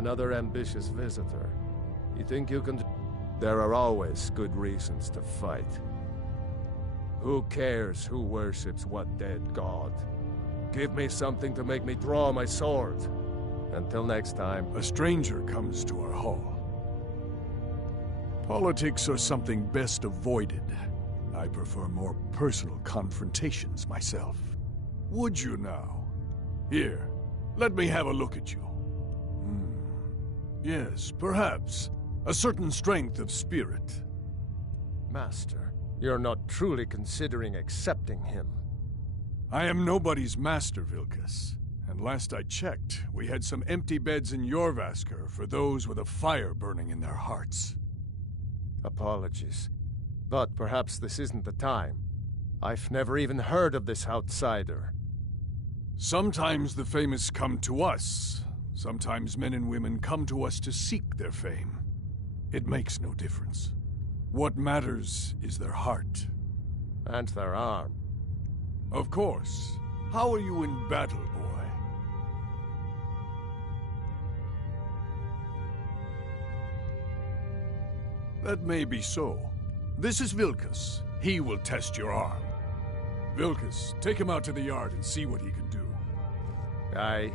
Another ambitious visitor. You think you can... There are always good reasons to fight. Who cares who worships what dead god? Give me something to make me draw my sword. Until next time. A stranger comes to our hall. Politics are something best avoided. I prefer more personal confrontations myself. Would you now? Here, let me have a look at you. Yes, perhaps. A certain strength of spirit. Master, you're not truly considering accepting him. I am nobody's master, Vilkas. And last I checked, we had some empty beds in Jorvaskr for those with a fire burning in their hearts. Apologies. But perhaps this isn't the time. I've never even heard of this outsider. Sometimes the famous come to us. Sometimes men and women come to us to seek their fame. It makes no difference. What matters is their heart. And their arm. Of course. How are you in battle, boy? That may be so. This is Vilkas. He will test your arm. Vilkas, take him out to the yard and see what he can do. Aye.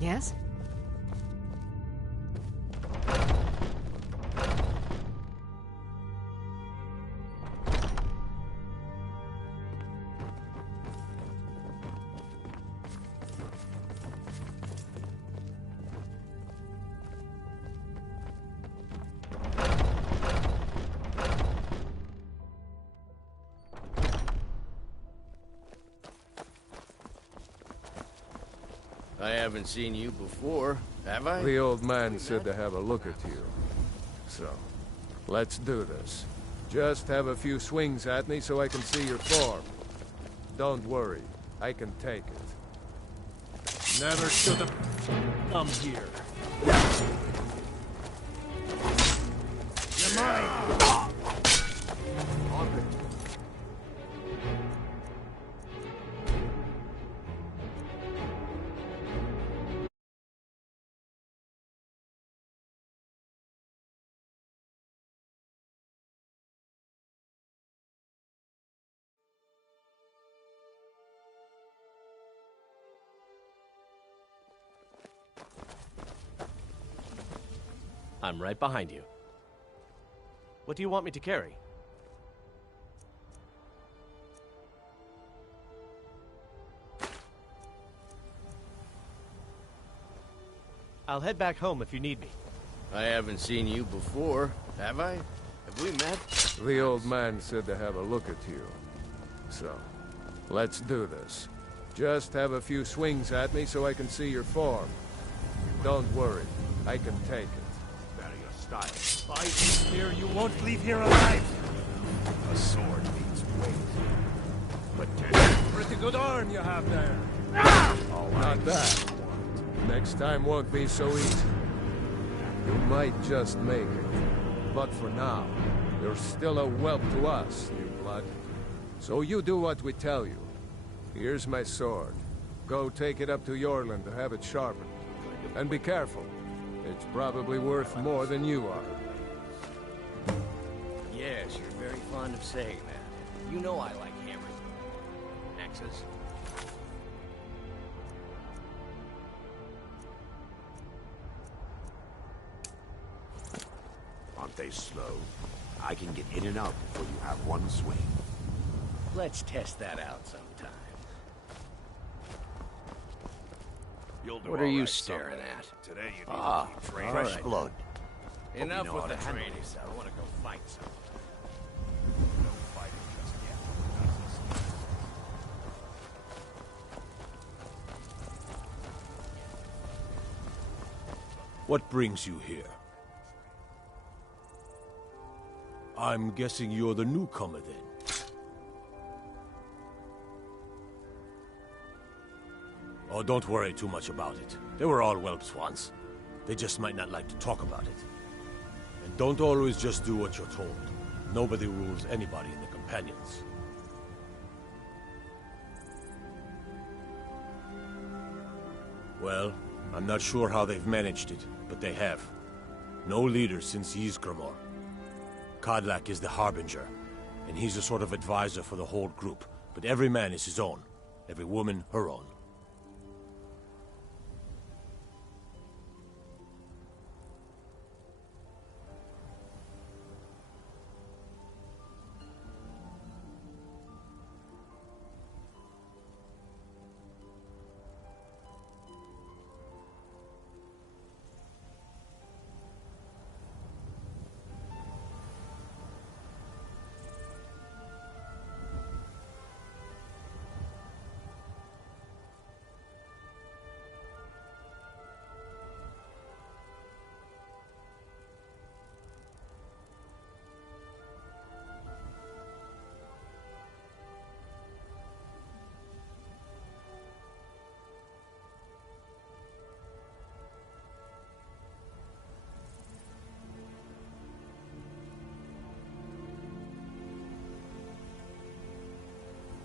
Yes? I haven't seen you before, have I? The old man said to have a look at you. So, let's do this. Just have a few swings at me so I can see your form. Don't worry, I can take it. Never should have come here. You're mine! I'm right behind you. What do you want me to carry? I'll head back home if you need me. I haven't seen you before, have I? Have we met? The old man said to have a look at you. So, let's do this. Just have a few swings at me so I can see your form. Don't worry, I can take it. Style. By Eastmere, you won't leave here alive! A sword needs weight. But pretty good arm you have there. All Not that. Next time won't be so easy. You might just make it. But for now, you're still a whelp to us, new blood. So you do what we tell you. Here's my sword. Go take it up to Yorland to have it sharpened. And be careful. It's probably worth more than you are. Yes, you're very fond of saying that. You know I like hammers. Axes. Aren't they slow? I can get in and out before you have one swing. Let's test that out sometime. What are you staring at? Today you need to keep training. fresh Right. blood. Hope Enough you know with how the to handle training. yourself. I want to go fight some. No fighting just yet. What brings you here? I'm guessing you're the newcomer then. Oh, don't worry too much about it. They were all whelps once. They just might not like to talk about it. And don't always just do what you're told. Nobody rules anybody in the Companions. Well, I'm not sure how they've managed it, but they have. No leader since Ysgramor. Kodlak is the Harbinger, and he's a sort of advisor for the whole group, but every man is his own. Every woman, her own.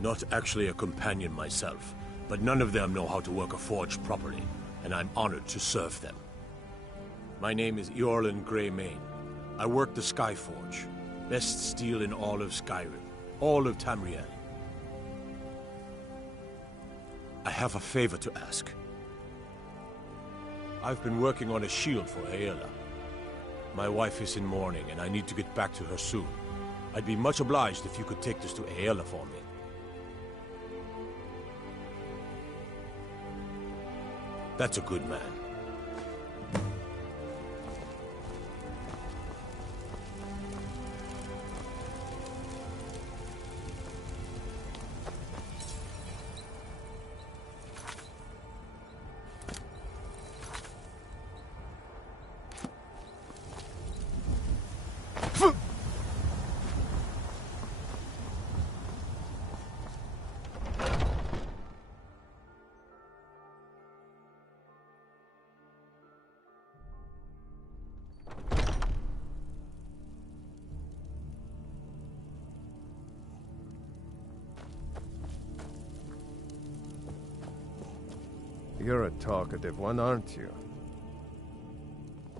Not actually a companion myself, but none of them know how to work a forge properly, and I'm honored to serve them. My name is Eorlin Greymane. I work the Skyforge. Best steel in all of Skyrim, all of Tamriel. I have a favor to ask. I've been working on a shield for Aela. My wife is in mourning, and I need to get back to her soon. I'd be much obliged if you could take this to Aela for me. That's a good man. You're a talkative one, aren't you?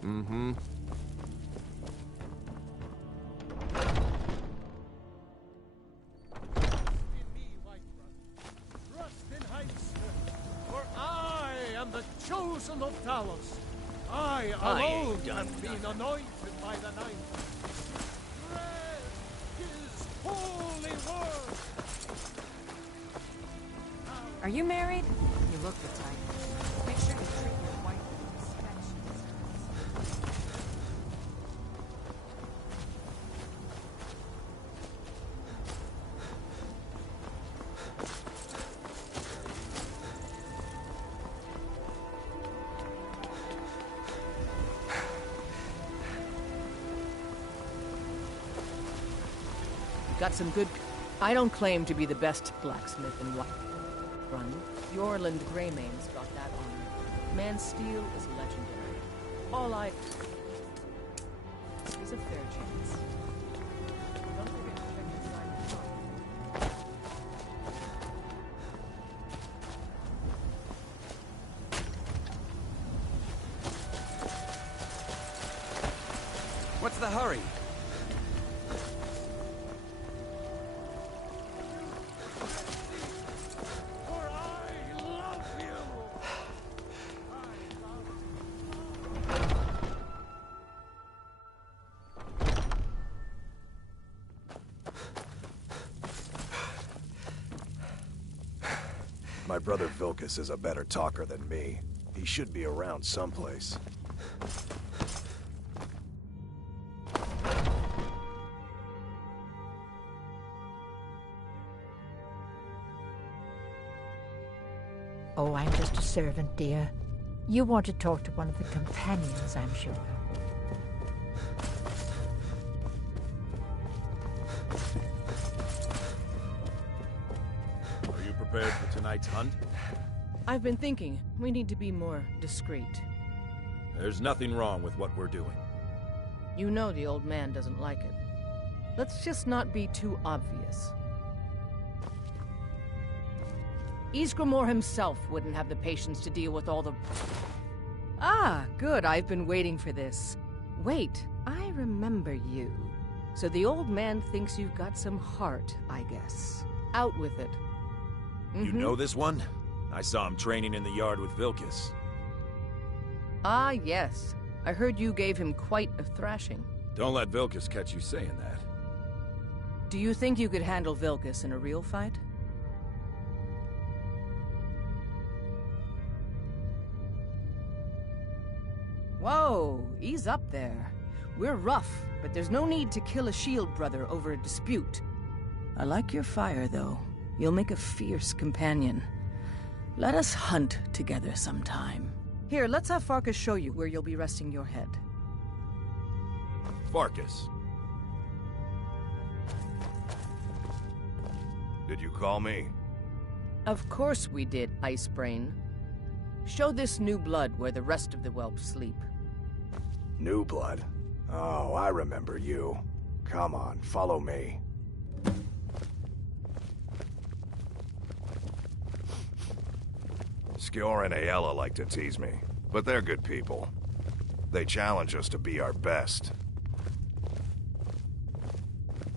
Mm-hmm. For I am the chosen of Talos. I alone have been anointed by the ninth. Spread his holy word. Are you married? You look the type. Make sure you treat your wife with respect. Got some good... I don't claim to be the best blacksmith in White Run. The Orland Greymane's got that honor. Man's steel is legendary. All I... is a fair chance. Don't forget to check inside the shop. What's the hurry? My brother Vilkas is a better talker than me. He should be around someplace. Oh, I'm just a servant, dear. You want to talk to one of the companions, I'm sure. Are you prepared for tonight's hunt? I've been thinking, we need to be more discreet. There's nothing wrong with what we're doing. You know the old man doesn't like it. Let's just not be too obvious. Ysgramor himself wouldn't have the patience to deal with all the... Ah, good, I've been waiting for this. Wait, I remember you. So the old man thinks you've got some heart, I guess. Out with it. You know this one? I saw him training in the yard with Vilkas. Ah, yes. I heard you gave him quite a thrashing. Don't let Vilkas catch you saying that. Do you think you could handle Vilkas in a real fight? Whoa, ease up there. We're rough, but there's no need to kill a shield brother over a dispute. I like your fire, though. You'll make a fierce companion. Let us hunt together sometime. Here, let's have Farkas show you where you'll be resting your head. Farkas. Did you call me? Of course we did, Icebrain. Show this new blood where the rest of the whelps sleep. New blood? Oh, I remember you. Come on, follow me. Skjor and Aela like to tease me, but they're good people. They challenge us to be our best.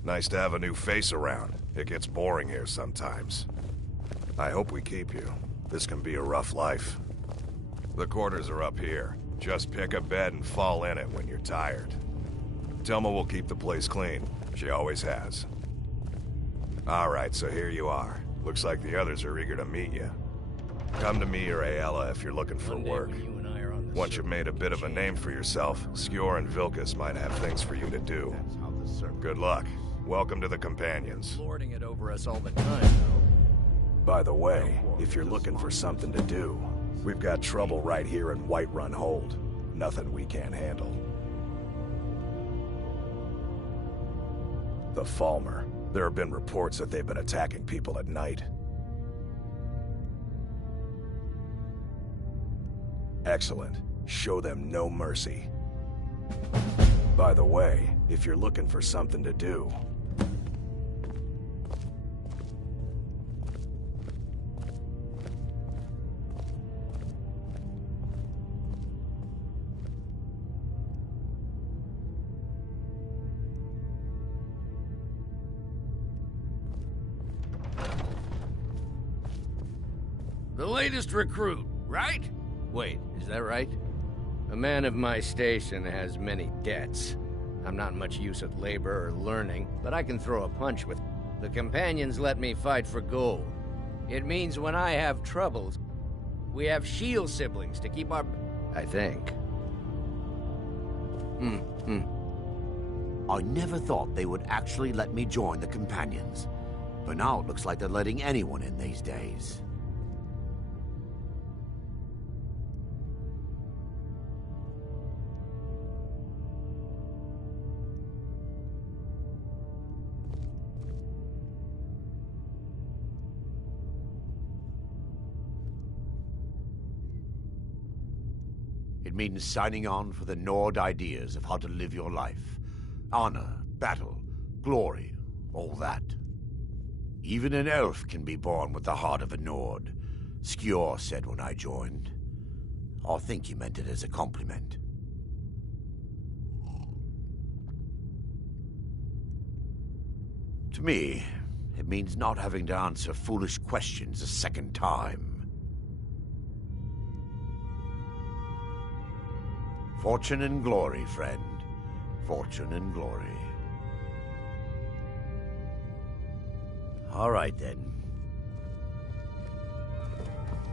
Nice to have a new face around. It gets boring here sometimes. I hope we keep you. This can be a rough life. The quarters are up here. Just pick a bed and fall in it when you're tired. Telma will keep the place clean. She always has. Alright, so here you are. Looks like the others are eager to meet you. Come to me or Ayala if you're looking for work. Once you've made a bit of a name for yourself, Skjor and Vilkas might have things for you to do. Good luck. Welcome to the Companions. Lording it over us all the time, though. By the way, if you're looking for something to do, we've got trouble right here in Whiterun Hold. Nothing we can't handle. The Falmer. There have been reports that they've been attacking people at night. Excellent. Show them no mercy. By the way, if you're looking for something to do... The latest recruit, right? Wait, is that right? A man of my station has many debts. I'm not much use at labor or learning, but I can throw a punch with... The Companions let me fight for gold. It means when I have troubles, we have shield siblings to keep our... I think. I never thought they would actually let me join the Companions. But now it looks like they're letting anyone in these days. It means signing on for the Nord ideas of how to live your life. Honor, battle, glory, all that. Even an elf can be born with the heart of a Nord, Skjor said when I joined. I think he meant it as a compliment. To me, it means not having to answer foolish questions a second time. Fortune and glory, friend. Fortune and glory. All right, then.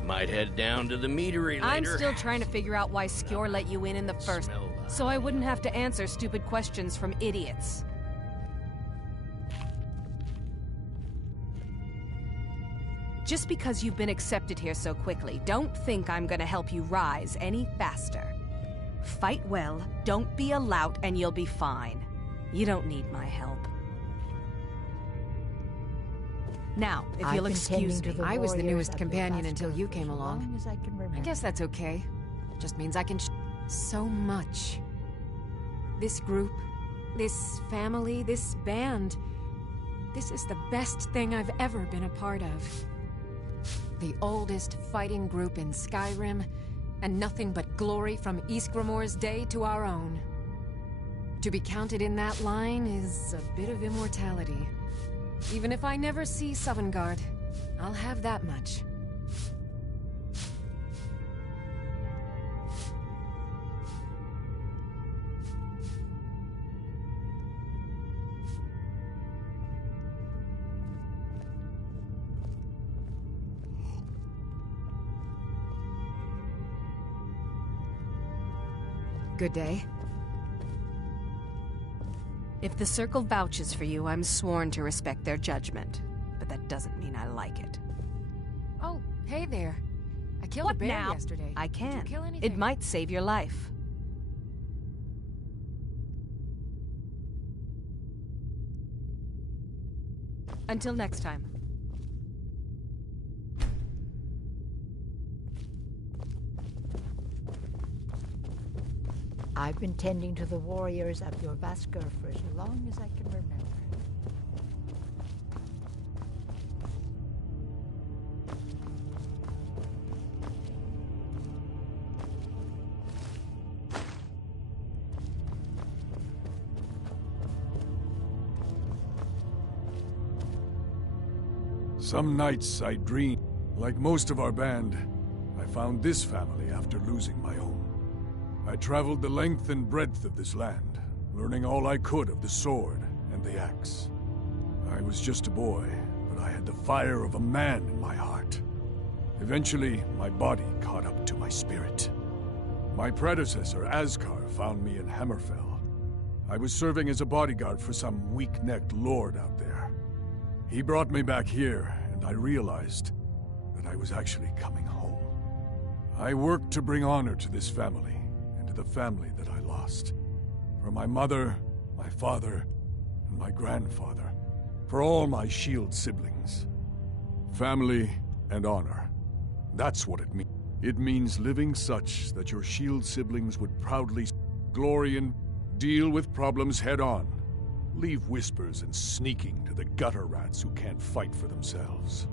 Might head down to the meadery later. I'm still trying to figure out why Skjor let you in the first... So I wouldn't have to answer stupid questions from idiots. Just because you've been accepted here so quickly, don't think I'm gonna help you rise any faster. Fight well, don't be a lout, and you'll be fine. You don't need my help. Now, if you'll excuse me, I was the newest companion until you came along. I guess that's okay. Just means I can so much. This group, this family, this band. This is the best thing I've ever been a part of. The oldest fighting group in Skyrim, and nothing but glory from Ysgramor's day to our own. To be counted in that line is a bit of immortality. Even if I never see Sovngarde, I'll have that much. Good day. If the Circle vouches for you, I'm sworn to respect their judgment. But that doesn't mean I like it. Oh, hey there. I killed a bear yesterday. I Did can. you kill anything? It might save your life. Until next time. I've been tending to the warriors of your Vaskr for as long as I can remember. Some nights I dream. Like most of our band, I found this family after losing my own. I traveled the length and breadth of this land, learning all I could of the sword and the axe. I was just a boy, but I had the fire of a man in my heart. Eventually, my body caught up to my spirit. My predecessor, Askar, found me in Hammerfell. I was serving as a bodyguard for some weak-necked lord out there. He brought me back here, and I realized that I was actually coming home. I worked to bring honor to this family, and to the family that I lost. For my mother, my father, and my grandfather. For all my shield siblings. Family and honor. That's what it means. It means living such that your shield siblings would proudly glory and deal with problems head-on. Leave whispers and sneaking to the gutter rats who can't fight for themselves.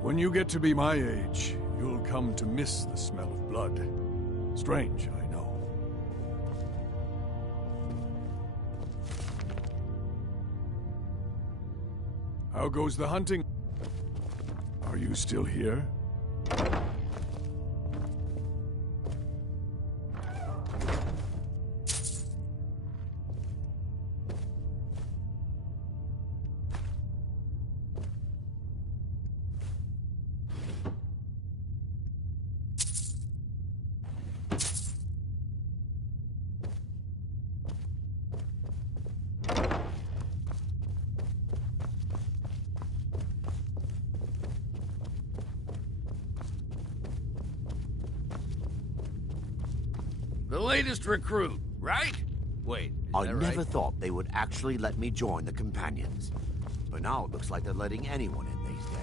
When you get to be my age, you'll come to miss the smell of blood. Strange, I know. How goes the hunting? Are you still here? The latest recruit, right? Wait, I never thought they would actually let me join the Companions. But now it looks like they're letting anyone in these days.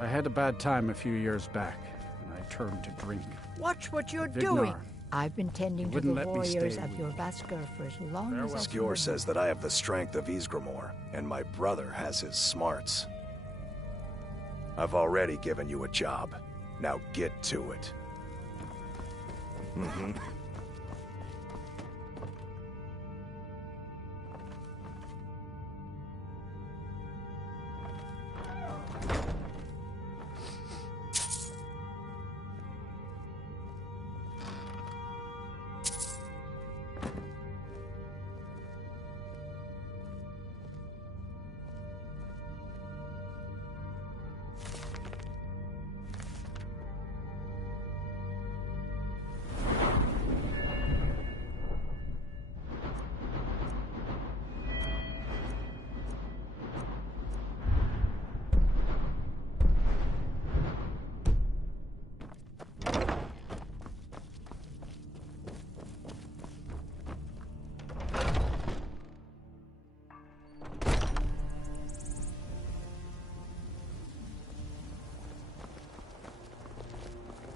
I had a bad time a few years back, and I turned to drink. Watch what you're Vignar, doing. I've been tending to the wouldn't let me warriors stay of with your you. Vaskar for as long as I can Skjor remember. says that I have the strength of Ysgramor, and my brother has his smarts. I've already given you a job. Now get to it. Mm-hmm.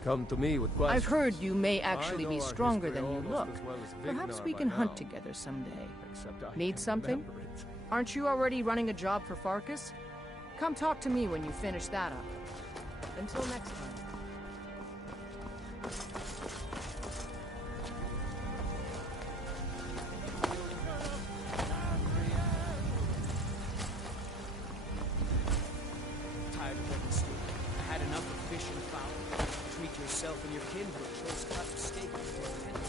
Come to me with questions. I've heard you may actually I be know our stronger history than you almost look. as well as Perhaps Vignar we by can hunt now. together someday. Except I Need can something? remember it. Aren't you already running a job for Farkas? Come talk to me when you finish that up. Until next time. Tired of living stupid. I had enough of fish and fowl. Treat yourself and your kin to a choice cut of steak before tender.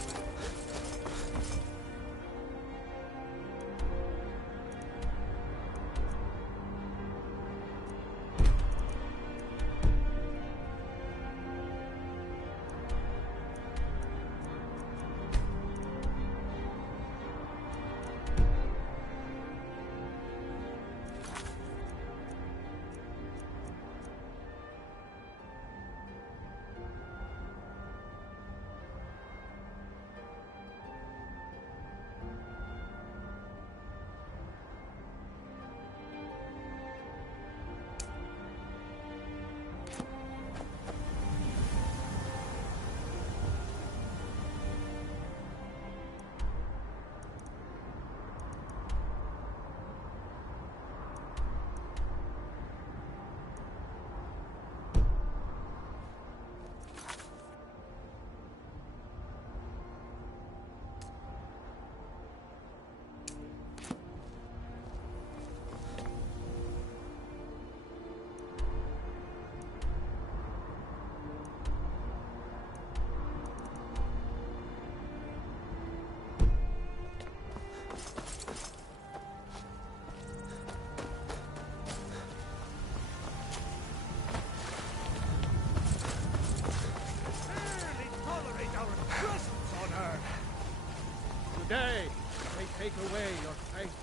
take away your faith.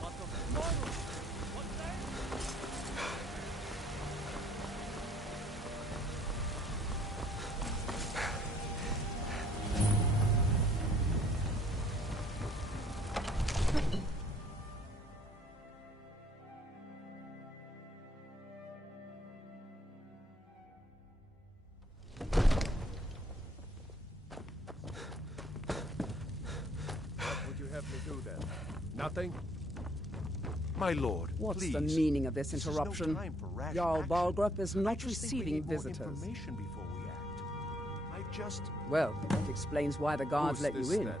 But of tomorrow, what then? Have me do then? Nothing? My lord, What's please. the meaning of this This is no interruption? time for rash Jarl action. Balgrup is I not just think we receiving need more visitors. information before we act. I just... Well, that explains why the guards Who's let you this, in. then?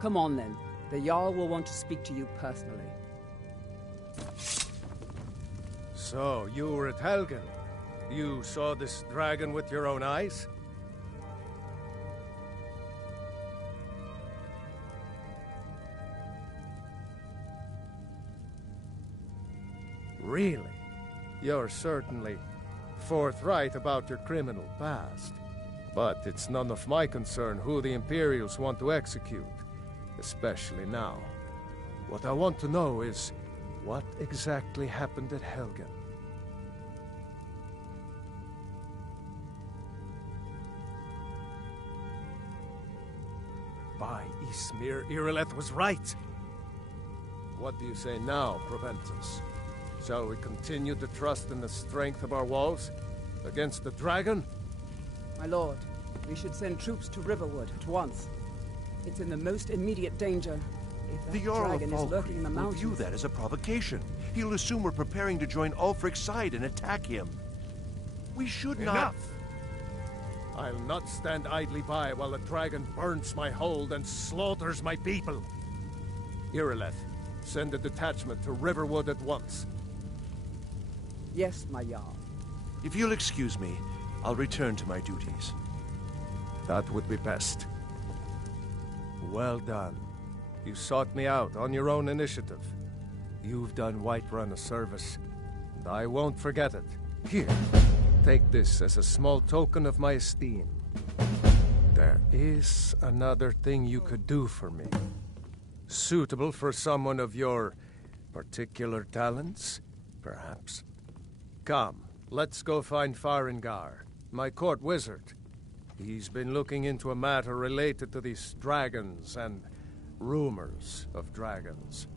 Come on, then. The Jarl will want to speak to you personally. So, you were at Helgen. You saw this dragon with your own eyes? Really? You're certainly forthright about your criminal past. But it's none of my concern who the Imperials want to execute, especially now. What I want to know is, what exactly happened at Helgen? By Ysmir, Irileth was right! What do you say now, Proventus? Shall we continue to trust in the strength of our walls? Against the dragon? My lord, we should send troops to Riverwood at once. It's in the most immediate danger. If that The Jarl of dragon is lurking in the Falkreath will mountains... view that as a provocation. He'll assume we're preparing to join Ulfric's side and attack him. We should not... Enough! I'll not stand idly by while the dragon burns my hold and slaughters my people. Irileth, send a detachment to Riverwood at once. Yes, my Jarl. If you'll excuse me, I'll return to my duties. That would be best. Well done. You sought me out on your own initiative. You've done Whiterun a service, and I won't forget it. Here, take this as a small token of my esteem. There is another thing you could do for me. Suitable for someone of your particular talents, perhaps. Come, let's go find Farengar, my court wizard. He's been looking into a matter related to these dragons and rumors of dragons.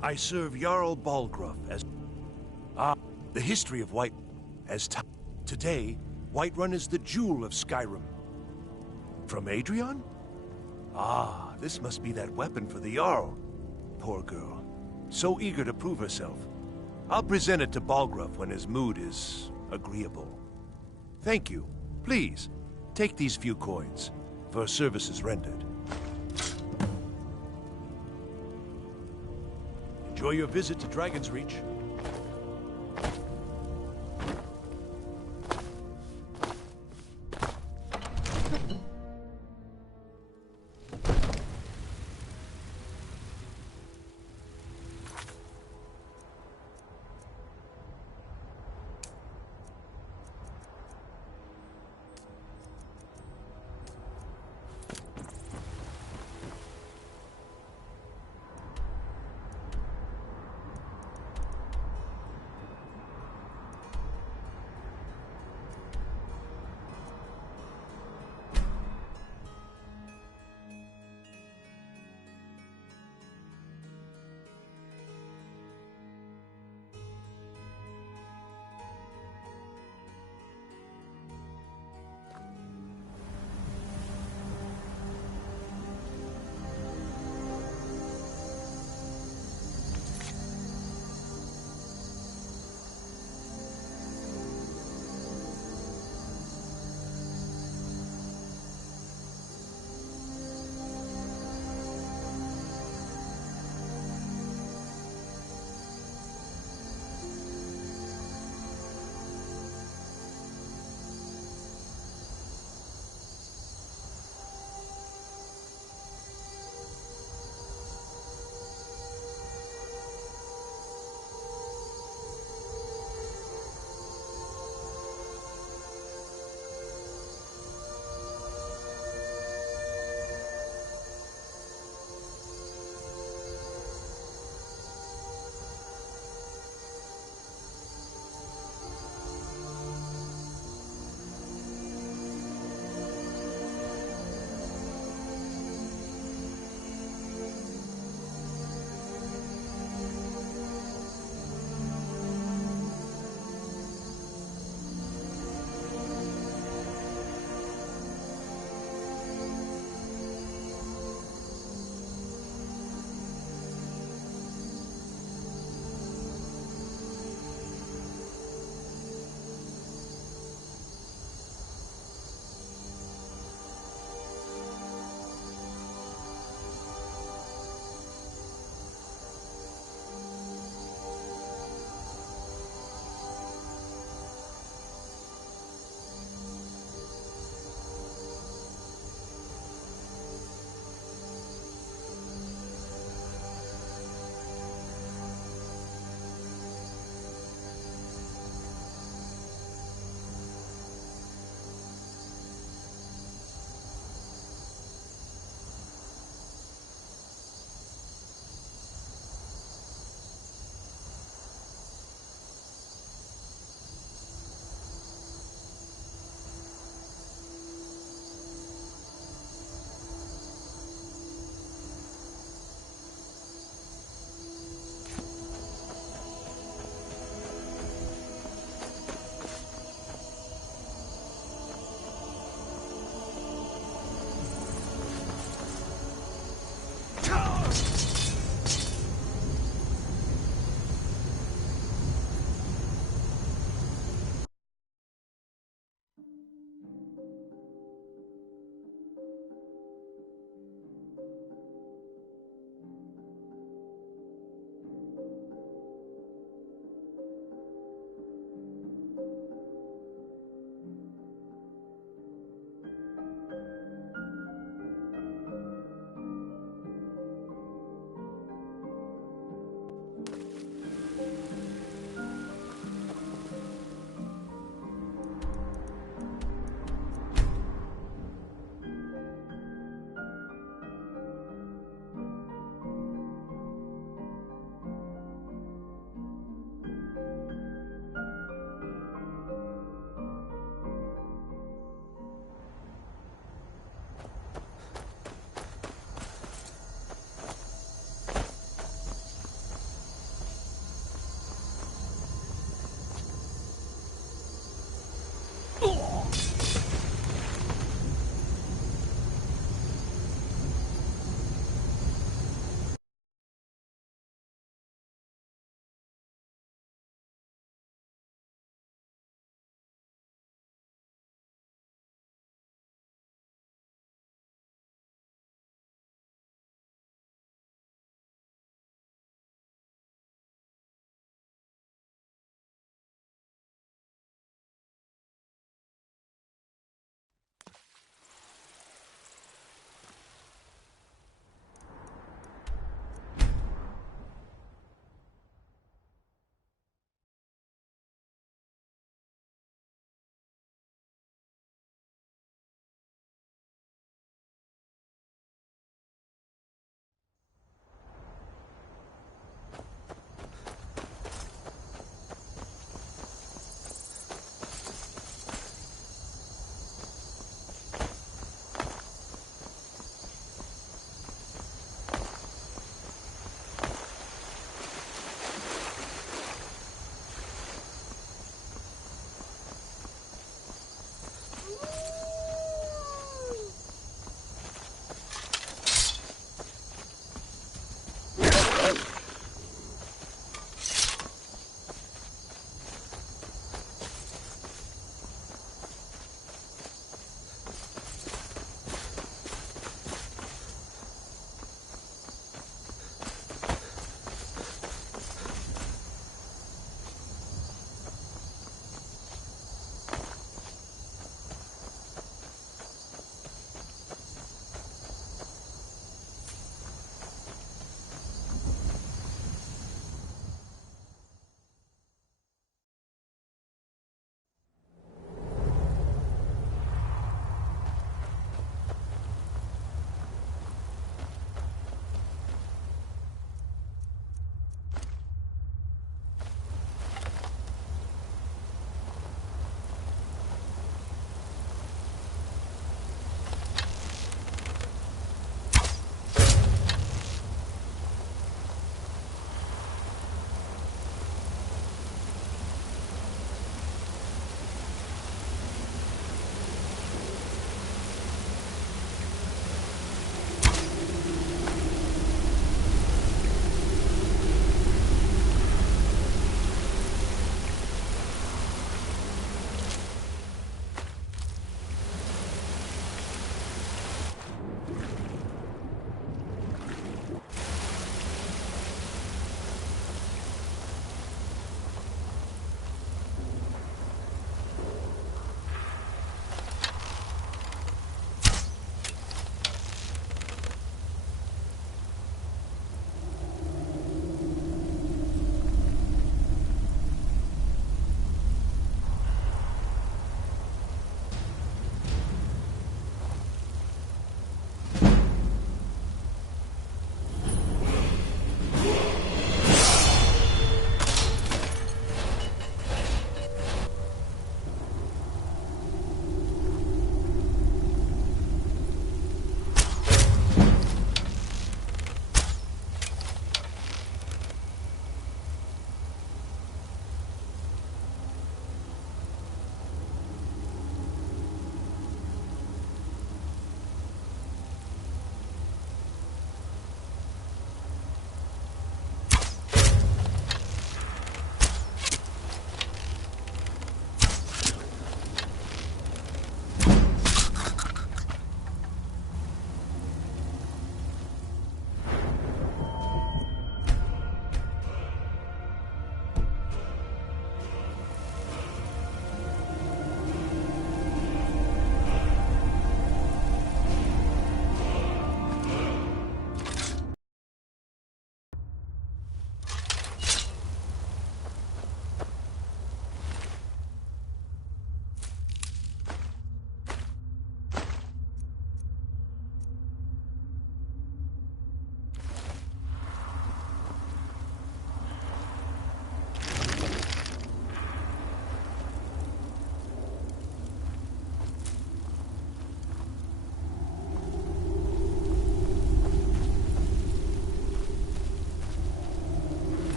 I serve Jarl Balgrup as... the history of White... as time. Today, Whiterun is the jewel of Skyrim. From Adrian? This must be that weapon for the Jarl. Poor girl. So eager to prove herself. I'll present it to Balgrup when his mood is agreeable. Thank you. Please, take these few coins for services rendered. Enjoy your visit to Dragon's Reach.